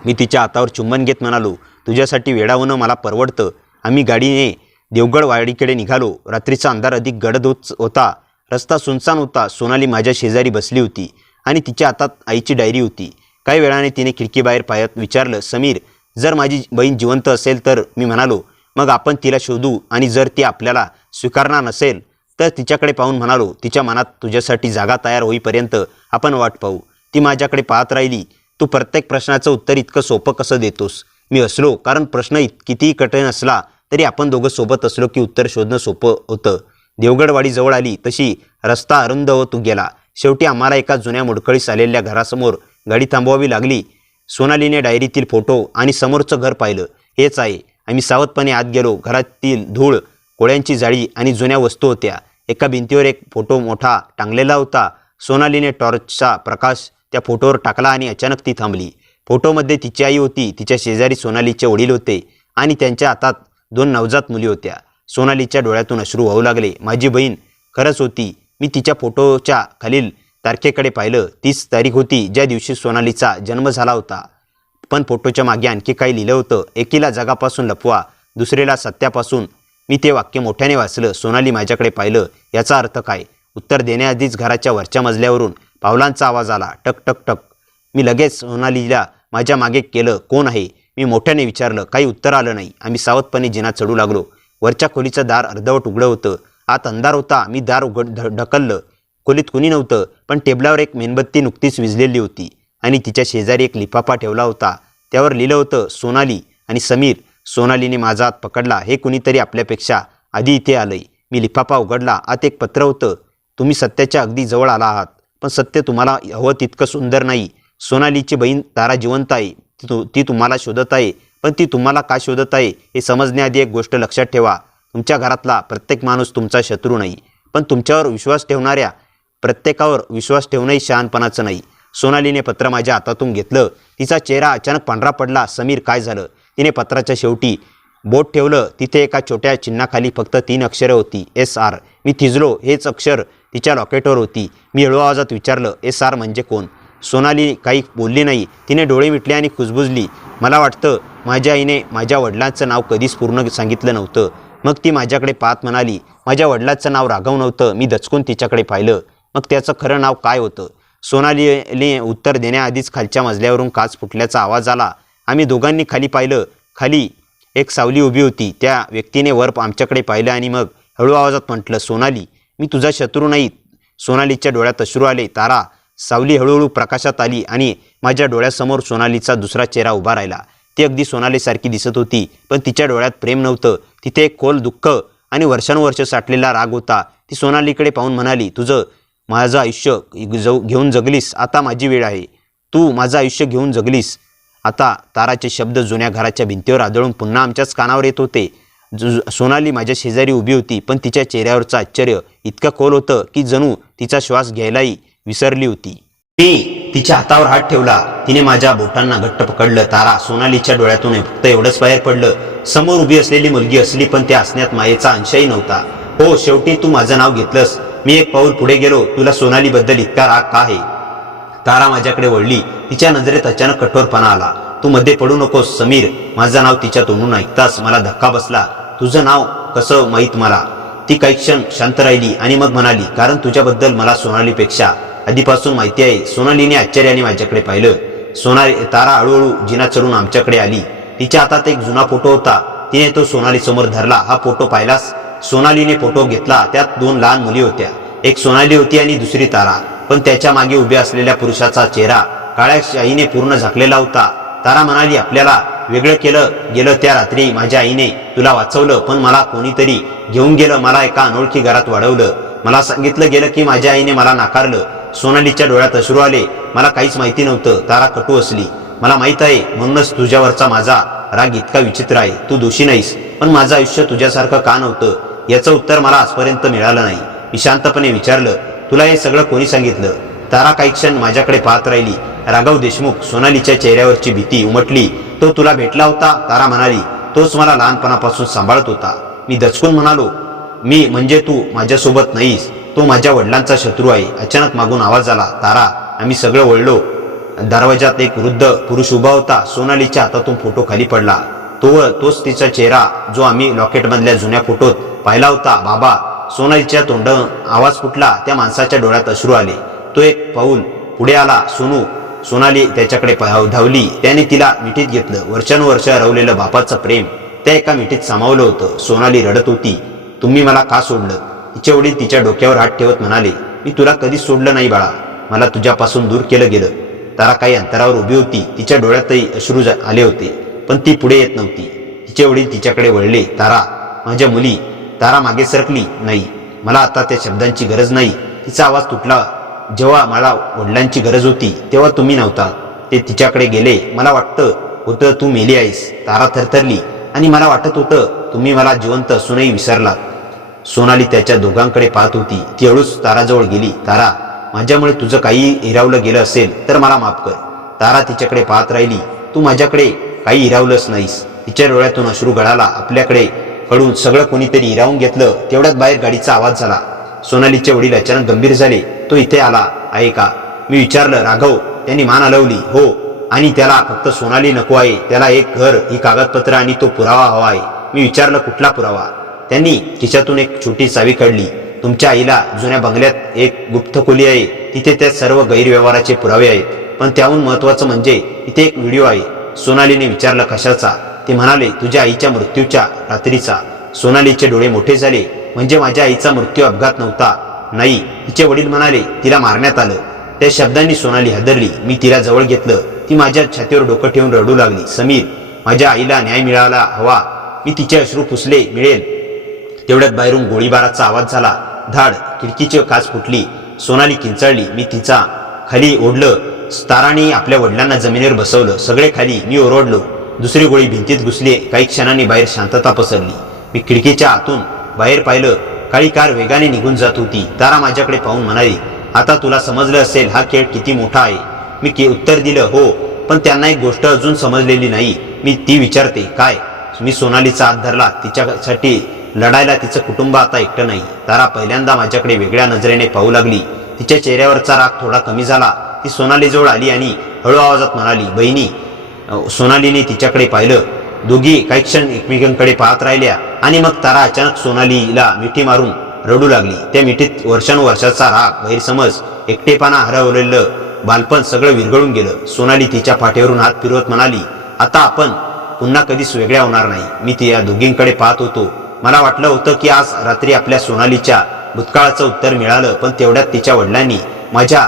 मी तिच्या हातावर चुंबन घेत म्हणालो, तुझ्यासाठी वेडावणं मला परवडतं. आम्ही गाडीने देवगडवाडीकडे निघालो. रात्रीचा अंधार अधिक गडद होत होता. रस्ता सुनसान होता. सोनाली माझ्या शेजारी बसली होती आणि तिच्या हातात आईची डायरी होती. काही वेळाने तिने खिडकीबाहेर पाहत विचारलं, समीर, जर माझी बहीण जिवंत असेल तर? मी म्हणालो, मग आपण तिला शोधू आणि जर ती आपल्याला स्वीकारणार नसेल तर तिच्याकडे पाहून म्हणालो, तिच्या मनात तुझ्यासाठी जागा तयार होईपर्यंत आपण वाट पाहू. ती माझ्याकडे पाहत राहिली. तू प्रत्येक प्रश्नाचं उत्तर इतकं सोपं कसं देतोस? मी हसलो, कारण प्रश्न कितीही कठीण असला तरी आपण दोघं सोबत असलो की उत्तर शोधणं सोपं होतं. देवगडवाडी जवळ आली तशी रस्ता अरुंद होत गेला. शेवटी आम्हाला एका जुन्या मोडकळीस आलेल्या घरासमोर गाडी थांबवावी लागली. सोनालीने डायरीतील फोटो आणि समोरचं घर पाहिलं. हेच आहे. आम्ही सावधपणे आत गेलो. घरातील धूळ, कोळ्यांची जाळी आणि जुन्या वस्तू होत्या. एका भिंतीवर एक फोटो मोठा टांगलेला होता. सोनालीने टॉर्चचा प्रकाश त्या फोटोवर टाकला आणि अचानक ती थांबली. फोटोमध्ये तिची आई होती. तिच्या शेजारी सोनालीचे वडील होते आणि त्यांच्या हातात 2 नवजात मुली होत्या. सोनालीच्या डोळ्यातून अश्रू वाहू लागले. माझी बहीण खरंच होती. मी तिच्या फोटोच्या खालील तारखेकडे पाहिलं. 30 तारीख होती ज्या दिवशी सोनालीचा जन्म झाला होता. पण फोटोच्या मागे आणखी काही लिहिलं होतं. एकीला जगापासून लपवा, दुसरीला सत्यापासून. मी ते वाक्य मोठ्याने वाचलं. सोनाली माझ्याकडे पाहिलं. याचा अर्थ काय? उत्तर देण्याआधीच घराच्या वरच्या मजल्यावरून पावलांचा आवाज आला. टक टक टक. मी लगेच सोनालीला माझ्या मागे केलं. कोण आहे? मी मोठ्याने विचारलं. काही उत्तर आलं नाही. आम्ही सावधपणे जिना चढू लागलो. वरच्या खोलीचं दार अर्धवट उघडं होतं. आत अंधार होता. मी दार ढकललं. खोलीत कुणी नव्हतं, पण टेबलावर एक मेणबत्ती नुकतीच विझलेली होती आणि तिच्या शेजारी एक लिफाफा ठेवला होता. त्यावर लिहिलं होतं सोनाली आणि समीर. सोनालीने माझा हात पकडला. हे कुणीतरी आपल्यापेक्षा आधी इथे आलंय. मी लिफाफा उघडला. आत एक पत्र होतं. तुम्ही सत्याच्या अगदी जवळ आला आहात, पण सत्य तुम्हाला हवं तितकं सुंदर नाही. सोनालीची बहीण तारा जिवंत आहे. ती तुम्हाला शोधत आहे, पण ती तुम्हाला का शोधत आहे हे समजण्याआधी एक गोष्ट लक्षात ठेवा. तुमच्या घरातला प्रत्येक माणूस तुमचा शत्रू नाही, पण तुमच्यावर विश्वास ठेवणाऱ्या प्रत्येकावर विश्वास ठेवणंही शहाणपणाचं नाही. सोनालीने पत्र माझ्या हातातून घेतलं. तिचा चेहरा अचानक पांढरा पडला. समीर, काय झालं? तिने पत्राच्या शेवटी बोट ठेवलं. तिथे एका छोट्या चिन्हाखाली फक्त 3 अक्षरं होती. SR. मी थिजलो. हेच अक्षर तिच्या लॉकेटवर होती. मी हळू आवाजात विचारलं, SR म्हणजे कोण? सोनाली काही बोलली नाही. तिने डोळे मिटले आणि कुजबुजली. मला वाटतं माझ्या आईने माझ्या वडिलांचं नाव कधीच पूर्ण सांगितलं नव्हतं. मग ती माझ्याकडे पाहत म्हणाली, माझ्या वडिलांचं नाव राघव नव्हतं. मी दचकून तिच्याकडे पाहिलं. मग त्याचं खरं नाव काय होतं? सोनालीने उत्तर देण्याआधीच खालच्या मजल्यावरून काच फुटल्याचा आवाज आला. आम्ही दोघांनी खाली पाहिलं. खाली एक सावली उभी होती. त्या व्यक्तीने वर आमच्याकडे पाहिलं आणि मग हळू आवाजात म्हटलं, सोनाली, मी तुझा शत्रू नाही. सोनालीच्या डोळ्यात अश्रू आले. तारा. सावली हळूहळू प्रकाशात आली आणि माझ्या डोळ्यासमोर सोनालीचा दुसरा चेहरा उभा राहिला. ती अगदी सोनालीसारखी दिसत होती, पण तिच्या डोळ्यात प्रेम नव्हतं. तिथे एक खोल दुःख आणि वर्षानुवर्ष साठलेला राग होता. ती सोनालीकडे पाहून म्हणाली, तुझं माझं आयुष्य घेऊन जगलीस. आता माझी वेळ आहे. तू माझं आयुष्य घेऊन जगलीस. आता ताराचे शब्द जुन्या घराच्या भिंतीवर आदळून पुन्हा आमच्याच कानावर येत होते. सोनाली माझ्या शेजारी उभी होती, पण तिच्या चेहऱ्यावरचं आश्चर्य इतकं खोल होतं की जणू तिचा श्वास घ्यायलाही विसरली होती. मी तिच्या हातावर हात ठेवला. तिने माझ्या बोटांना घट्ट पकडलं. तारा. सोनालीच्या डोळ्यातून फक्त एवढंच बाहेर पडलं, समोर उभी असलेली मुलगी असली, पण त्या हसण्यात मायेचा अंशही नव्हता. हो, शेवटी तू माझं नाव घेतलंस. मी एक पाऊल पुढे गेलो. तुला सोनालीबद्दल इतका राग का आहे? तारा माझ्याकडे वळली. तिच्या नजरेत अचानक कठोरपणा आला. तू मध्ये पडू नकोस समीर. माझं नाव तिच्या तोंडून ऐकताच मला धक्का बसला. तुझं नाव कसं माहीत मला? ती काही क्षण शांत राहिली आणि मग म्हणाली, कारण तुझ्याबद्दल मला सोनालीपेक्षा आधीपासून माहिती आहे. सोनालीने आश्चर्याने माझ्याकडे पाहिलं. तारा हळूहळू जिना चढून आमच्याकडे आली. तिच्या हातात एक जुना फोटो होता. तिने तो सोनाली समोर धरला. हा फोटो पाहिलास? सोनालीने फोटो घेतला. त्यात 2 लहान मुली होत्या. एक सोनाली होती आणि दुसरी तारा. पण त्याच्या मागे उभ्या असलेल्या पुरुषाचा चेहरा काळ्या शाईने पूर्ण झाकलेला होता. तारा म्हणाली, आपल्याला वेगळं केलं गेलं. त्या रात्री माझ्या आईने तुला वाचवलं, पण मला कोणीतरी घेऊन गेलं. मला एका अनोळखी घरात वाढवलं. मला सांगितलं गेलं की माझ्या आईने मला नाकारलं. सोनालीच्या डोळ्यात अश्रू आले. मला काहीच माहिती नव्हतं. तारा कटू असली. मला माहीत आहे, म्हणूनच तुझ्यावरचा माझा राग इतका विचित्र आहे. तू दोषी नाहीस, पण माझं आयुष्य तुझ्यासारखं का नव्हतं याचं उत्तर मला आजपर्यंत मिळालं नाही. मी शांतपणे विचारलं, तुला हे सगळं कोणी सांगितलं? तारा काही क्षण माझ्याकडे पाहत राहिली. राघव देशमुख. सोनालीच्या चेहऱ्यावरची भीती उमटली. तो तुला भेटला होता? तारा म्हणाली, तोच मला लहानपणापासून सांभाळत होता. मी दचकून म्हणालो, मी म्हणजे तू माझ्यासोबत नाहीस. तो माझ्या वडिलांचा शत्रू आहे. अचानक मागून आवाज आला. तारा. आम्ही सगळं वळलो. दरवाजात एक वृद्ध पुरुष उभा होता. सोनालीच्या हातातून फोटो खाली पडला. तोच तिचा चेहरा जो आम्ही लॉकेटमधल्या जुन्या फोटोत पाहिला होता. बाबा. सोनालीच्या तोंडातून आवाज फुटला. त्या माणसाच्या डोळ्यात अश्रू आले. तो एक पाऊल पुढे आला. सोनू. सोनाली त्याच्याकडे धावली. त्याने तिला मिठीत घेतलं. वर्षानुवर्ष हरवलेलं बापाचं प्रेम त्या एका मिठीत सामावलं होतं. सोनाली रडत होती. तुम्ही मला का सोडलं? तिचे वडील तिच्या डोक्यावर हात ठेवत म्हणाले, मी तुला कधीच सोडलं नाही बाळा. मला तुझ्यापासून दूर केलं गेलं. तारा काही अंतरावर उभी होती. तिच्या डोळ्यातही अश्रू आले होते, पण ती पुढे येत नव्हती. तिचे वडील तिच्याकडे वळले. तारा. माझ्या मुली. तारा मागे सरकली. नाही, मला आता त्या शब्दांची गरज नाही. तिचा आवाज तुटला. जेव्हा मला वडिलांची गरज होती तेव्हा तुम्ही नव्हता. ते तिच्याकडे गेले. मला वाटतं होतं तू मेली आहेस. तारा थरथरली. आणि मला वाटत होतं तुम्ही मला जिवंत असूनही विसरलात. सोनाली त्याच्या दोघांकडे पाहत होती. ती हळूच ताराजवळ गेली. तारा, माझ्यामुळे तुझं काही हिरावलं गेलं असेल तर मला माफ कर. तारा तिच्याकडे पाहत राहिली. तू माझ्याकडे काही हिरावलंच नाहीस. तिच्या डोळ्यातून अश्रू गळाला. आपल्याकडे कडून सगळं कोणीतरी हिरावून घेतलं. तेवढ्यात बाहेर गाडीचा आवाज झाला. सोनालीचे वडील अचानक गंभीर झाले. तो इथे आला आहे का? मी विचारलं. राघव. त्यांनी मान हलवली. हो. आणि त्याला फक्त सोनाली नको आहे, त्याला एक घर, ही कागदपत्र आणि तो पुरावा हवा आहे. मी विचारलं कुठला पुरावा? त्यांनी खिशातून एक छोटी चावी काढली. तुमच्या आईला जुन्या बंगल्यात एक गुप्त खोली आहे, तिथे त्या सर्व गैरव्यवहाराचे पुरावे आहेत. पण त्याहून महत्वाचं म्हणजे इथे एक व्हिडिओ आहे. सोनालीने विचारलं कशाचा? ते म्हणाले तुझ्या आईच्या मृत्यूच्या रात्रीचा. सोनालीचे डोळे मोठे झाले. म्हणजे माझ्या आईचा मृत्यू अपघात नव्हता? नाही. तिचे वडील म्हणाले तिला मारण्यात आलं. त्या शब्दांनी सोनाली हादरली. मी तिला जवळ घेतलं. ती माझ्या छातीवर डोकं ठेवून रडू लागली. समीर, माझ्या आईला न्याय मिळाला हवा. मी तिचे अश्रू पुसले. मिळेल. तेवढ्यात बाहेरून गोळीबाराचा आवाज झाला. धाड. खिडकीची काच फुटली. सोनाली किंचाळली. मी तिचा खाली ओढलं. ताराने आपल्या वडिलांना जमिनीवर बसवलं. सगळे खाली. मी ओरडलो. दुसरी गोळी भिंतीत घुसली. काही क्षणांनी बाहेर शांतता पसरली. मी खिडकीच्या आतून बाहेर पाहिलं. काळी कार वेगाने निघून जात होती. तारा माझ्याकडे पाहून म्हणाली, आता तुला समजलं असेल हा खेळ किती मोठा आहे. मी उत्तर दिलं हो, पण त्यांना एक गोष्ट अजून समजलेली नाही. मी ती विचारते काय? मी सोनालीचा हात धरला. तिच्यासाठी लढायला तिचं कुटुंब आता एकटं नाही. तारा पहिल्यांदा माझ्याकडे वेगळ्या नजरेने पाहू लागली. तिच्या चेहऱ्यावरचा राग थोडा कमी झाला. ती सोनालीजवळ आली आणि हळू आवाजात म्हणाली, बहिणी. सोनालीने तिच्याकडे पाहिलं. दोघी काही क्षण एकमेकांकडे पाहत राहिल्या आणि मग तारा अचानक सोनालीला मिठी मारून रडू लागली. त्या मिठीत वर्षानुवर्षाचा राग, गैरसमज, एकटेपणा, हरवलेलं बालपण सगळं विरघळून गेलं. सोनाली तिच्या पाठीवरून हात फिरवत म्हणाली, आता आपण पुन्हा कधीच वेगळ्या होणार नाही. मी त्या दोघींकडे पाहत होतो. मला वाटलं होतं की आज रात्री आपल्या सोनालीच्या भूतकाळाचं उत्तर मिळालं. पण तेवढ्यात तिच्या वडिलांनी माझ्या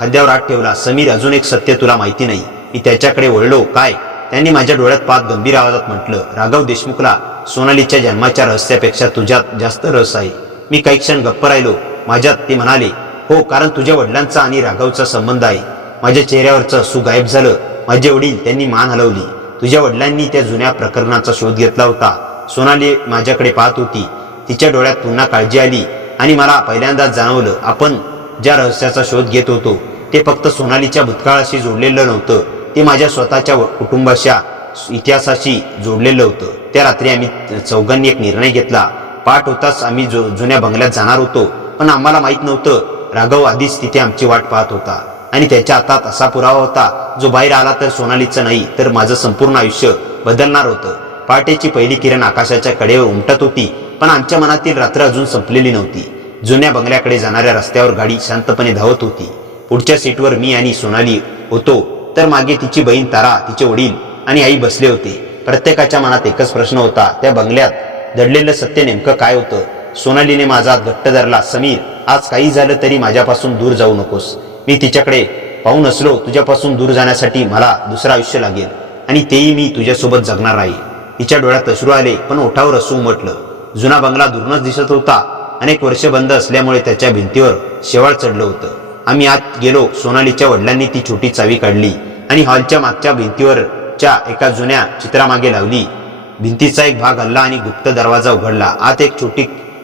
खांद्यावर हात ठेवला. समीर, अजून एक सत्य तुला माहिती नाही. मी त्याच्याकडे वळलो. काय? त्यांनी माझ्या डोळ्यात पाहत गंभीर आवाजात म्हटलं, राघव देशमुखला सोनालीच्या जन्माच्या रहस्यापेक्षा तुझ्यात जास्त रस आहे. मी काही क्षण गप्प राहिलो. माझ्यात. ते म्हणाले, हो, कारण तुझ्या वडिलांचा आणि राघवचा संबंध आहे. माझ्या चेहऱ्यावरचं असू गायब झालं. माझे वडील. त्यांनी मान हलवली. तुझ्या वडिलांनी त्या जुन्या प्रकरणाचा शोध घेतला होता. सोनाली माझ्याकडे पाहत होती. तिच्या डोळ्यात पुन्हा काळजी आली आणि मला पहिल्यांदाच जाणवलं, आपण ज्या रहस्याचा शोध घेत होतो ते फक्त सोनालीच्या भूतकाळाशी जोडलेलं नव्हतं. ते माझ्या स्वतःच्या कुटुंबाच्या इतिहासाशी जोडलेलं होतं. त्या रात्री आम्ही चौघांनी एक निर्णय घेतला. पाठ होताच आम्ही जुन्या बंगल्यात जाणार होतो. पण आम्हाला माहीत नव्हतं राघव आधीच तिथे आमची वाट पाहत होता आणि त्याच्या हातात असा पुरावा होता जो बाहेर आला तर सोनालीचं नाही तर माझं संपूर्ण आयुष्य बदलणार होतं. पहाटेची पहिली किरण आकाशाच्या कडेवर उमटत होती. पण आमच्या मनातील रात्र अजून संपलेली नव्हती. जुन्या बंगल्याकडे जाणाऱ्या रस्त्यावर गाडी शांतपणे धावत होती. पुढच्या सीटवर मी आणि सोनाली होतो, तर मागे तिची बहीण तारा, तिचे वडील आणि आई बसले होते. प्रत्येकाच्या मनात एकच प्रश्न होता, त्या बंगल्यात दडलेलं सत्य नेमकं काय होतं? सोनालीने माझा हात घट्ट धरला. समीर, आज काही झालं तरी माझ्यापासून दूर जाऊ नकोस. मी तिच्याकडे पाहून असलो, तुझ्यापासून दूर जाण्यासाठी मला दुसरं आयुष्य लागेल आणि तेही मी तुझ्यासोबत जगणार आहे. तिच्या डोळ्यात अश्रू आले, पण ओठावर हसू उमटलं. जुना बंगला दूरनच दिसत होता. अनेक वर्ष बंद असल्यामुळे त्याच्या भिंतीवर शेवाळ चढलं होतं. आम्ही आत गेलो. सोनालीच्या वडिलांनी ती छोटी चावी काढली आणि हॉलच्या मागच्या भिंतीवरच्या एका जुन्या चित्रामागे लावली. भिंतीचा एक भाग हलला आणि गुप्त दरवाजा उघडला. आत एक छोटी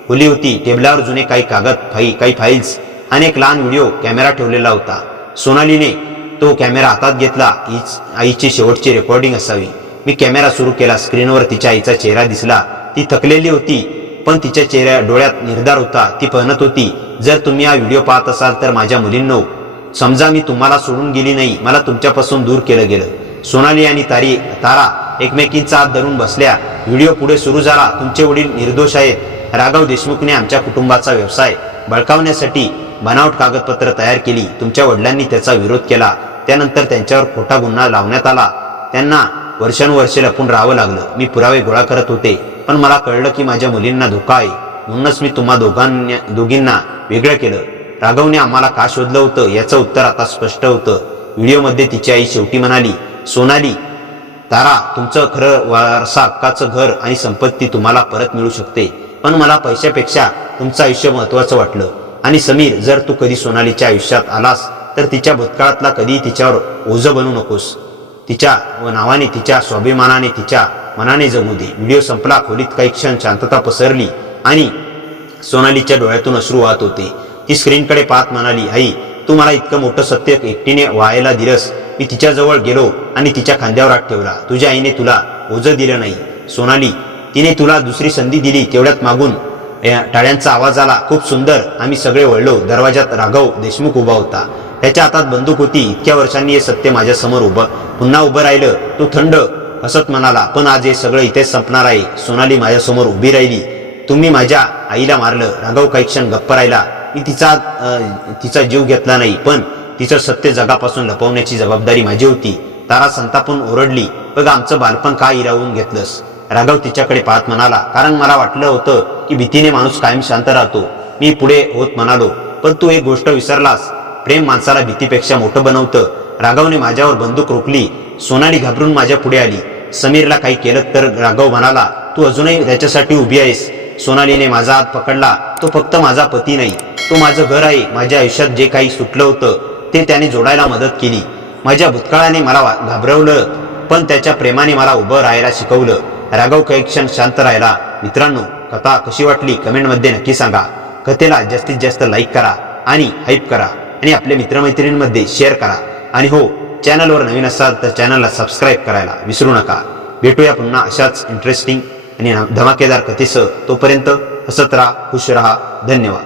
खोली होती. टेबलावर जुने काही कागद, काही फाईल्स आणि एक लहान व्हिडिओ कॅमेरा ठेवलेला होता. सोनालीने तो कॅमेरा हातात घेतला. हीच आईची शेवटची रेकॉर्डिंग असावी. मी कॅमेरा सुरू केला. स्क्रीनवर तिच्या आईचा चेहरा दिसला. ती थकलेली होती, पण तिच्या डोळ्यात निर्धार होता. ती म्हणत होती, जर तुम्ही हा व्हिडिओ पाहत असाल तर माझ्या मुलींनो, समजा मी तुम्हाला सोडून गेली नाही, मला तुमच्यापासून दूर केलं गेलं. सोनाली आणि तारा एकमेकींचा हात धरून बसल्या. व्हिडिओ पुढे सुरू झाला. तुमचे वडील निर्दोष आहेत. राघव देशमुखने आमच्या कुटुंबाचा व्यवसाय बळकावण्यासाठी बनावट कागदपत्र तयार केली. तुमच्या वडिलांनी त्याचा विरोध केला. त्यानंतर त्यांच्यावर खोटा गुन्हा लावण्यात आला. त्यांना वर्षानुवर्षे लपून राहावं लागलं. मी पुरावे गोळा करत होते, पण मला कळलं की माझ्या मुलींना धोका आहे. म्हणूनच मी तुम्हा दोघींना वेगळं केलं. राघवने आम्हाला का शोधलं होतं याचं उत्तर आता स्पष्ट होतं. व्हिडिओमध्ये तिची आई शेवटी म्हणाली, सोनाली, तारा, तुमचं खरं वारसा हक्काचं घर आणि संपत्ती तुम्हाला परत मिळू शकते, पण मला पैशापेक्षा तुमचं आयुष्य महत्वाचं वाटलं. आणि समीर, जर तू कधी सोनालीच्या आयुष्यात आलास तर तिच्या भूतकाळातला कधीही तिच्यावर ओझं बनू नकोस. तिच्या नावाने, तिच्या स्वाभिमानाने, तिच्या मनाने जगू दे. व्हिडिओ संपला. खोलीत काही क्षण शांतता पसरली आणि सोनालीच्या डोळ्यातून अश्रू वाहत होते. ती स्क्रीनकडे पाहत म्हणाली, आई, तू मला इतकं मोठं सत्य एकटीने व्हायला दिलंस. मी तिच्याजवळ गेलो आणि तिच्या खांद्यावर हात ठेवला. तुझ्या आईने तुला ओझं दिलं नाही सोनाली, तिने तुला दुसरी संधी दिली. तेवढ्यात मागून टाळ्यांचा आवाज आला. खूप सुंदर. आम्ही सगळे वळलो. दरवाजात राघव देशमुख उभा होता. त्याच्या हातात बंदूक होती. इतक्या वर्षांनी हे सत्य माझ्यासमोर पुन्हा उभं राहिलं. तो थंड हसत म्हणाला, पण आज हे सगळं इथेच संपणार आहे. सोनाली माझ्यासमोर उभी राहिली. तुम्ही माझ्या आईला मारलं. राघव काही क्षण गप्प राहिला. मी तिचा जीव घेतला नाही, पण तिचं सत्य जगापासून लपवण्याची जबाबदारी माझी होती. तारा संतापून ओरडली, बघ आमचं बालपण का हिरावून घेतलंस. राघव तिच्याकडे पाहत म्हणाला, कारण मला वाटलं होतं की भीतीने माणूस कायम शांत राहतो. मी पुढे होत म्हणालो, पण तू एक गोष्ट विसरलास. प्रेम माणसाला भीतीपेक्षा मोठं बनवतं. राघवने माझ्यावर बंदूक रोखली. सोनाली घाबरून माझ्या पुढे आली. समीरला काही केलं तर. राघव म्हणाला, तू अजूनही त्याच्यासाठी उभी आहेस. सोनालीने माझा हात पकडला. तो फक्त माझा पती नाही, तो माझं घर आहे. माझ्या आयुष्यात जे काही सुटलं होतं ते त्याने जोडायला मदत केली. माझ्या भूतकाळाने मला घाबरवलं, पण त्याच्या प्रेमाने मला उभं राहायला शिकवलं. राघव काही क्षण शांत राहिला. मित्रांनो, कथा कशी वाटली कमेंटमध्ये नक्की सांगा. कथेला जास्तीत जास्त लाईक करा आणि हाईप करा आणि आपल्या मित्रमैत्रिणींमध्ये शेअर करा. आणि हो, चॅनलवर नवीन असाल तर चॅनलला सबस्क्राईब करायला विसरू नका. भेटूया पुन्हा अशाच इंटरेस्टिंग आणि धमाकेदार कथेसह. तोपर्यंत हसत राहा, खुश राहा. धन्यवाद.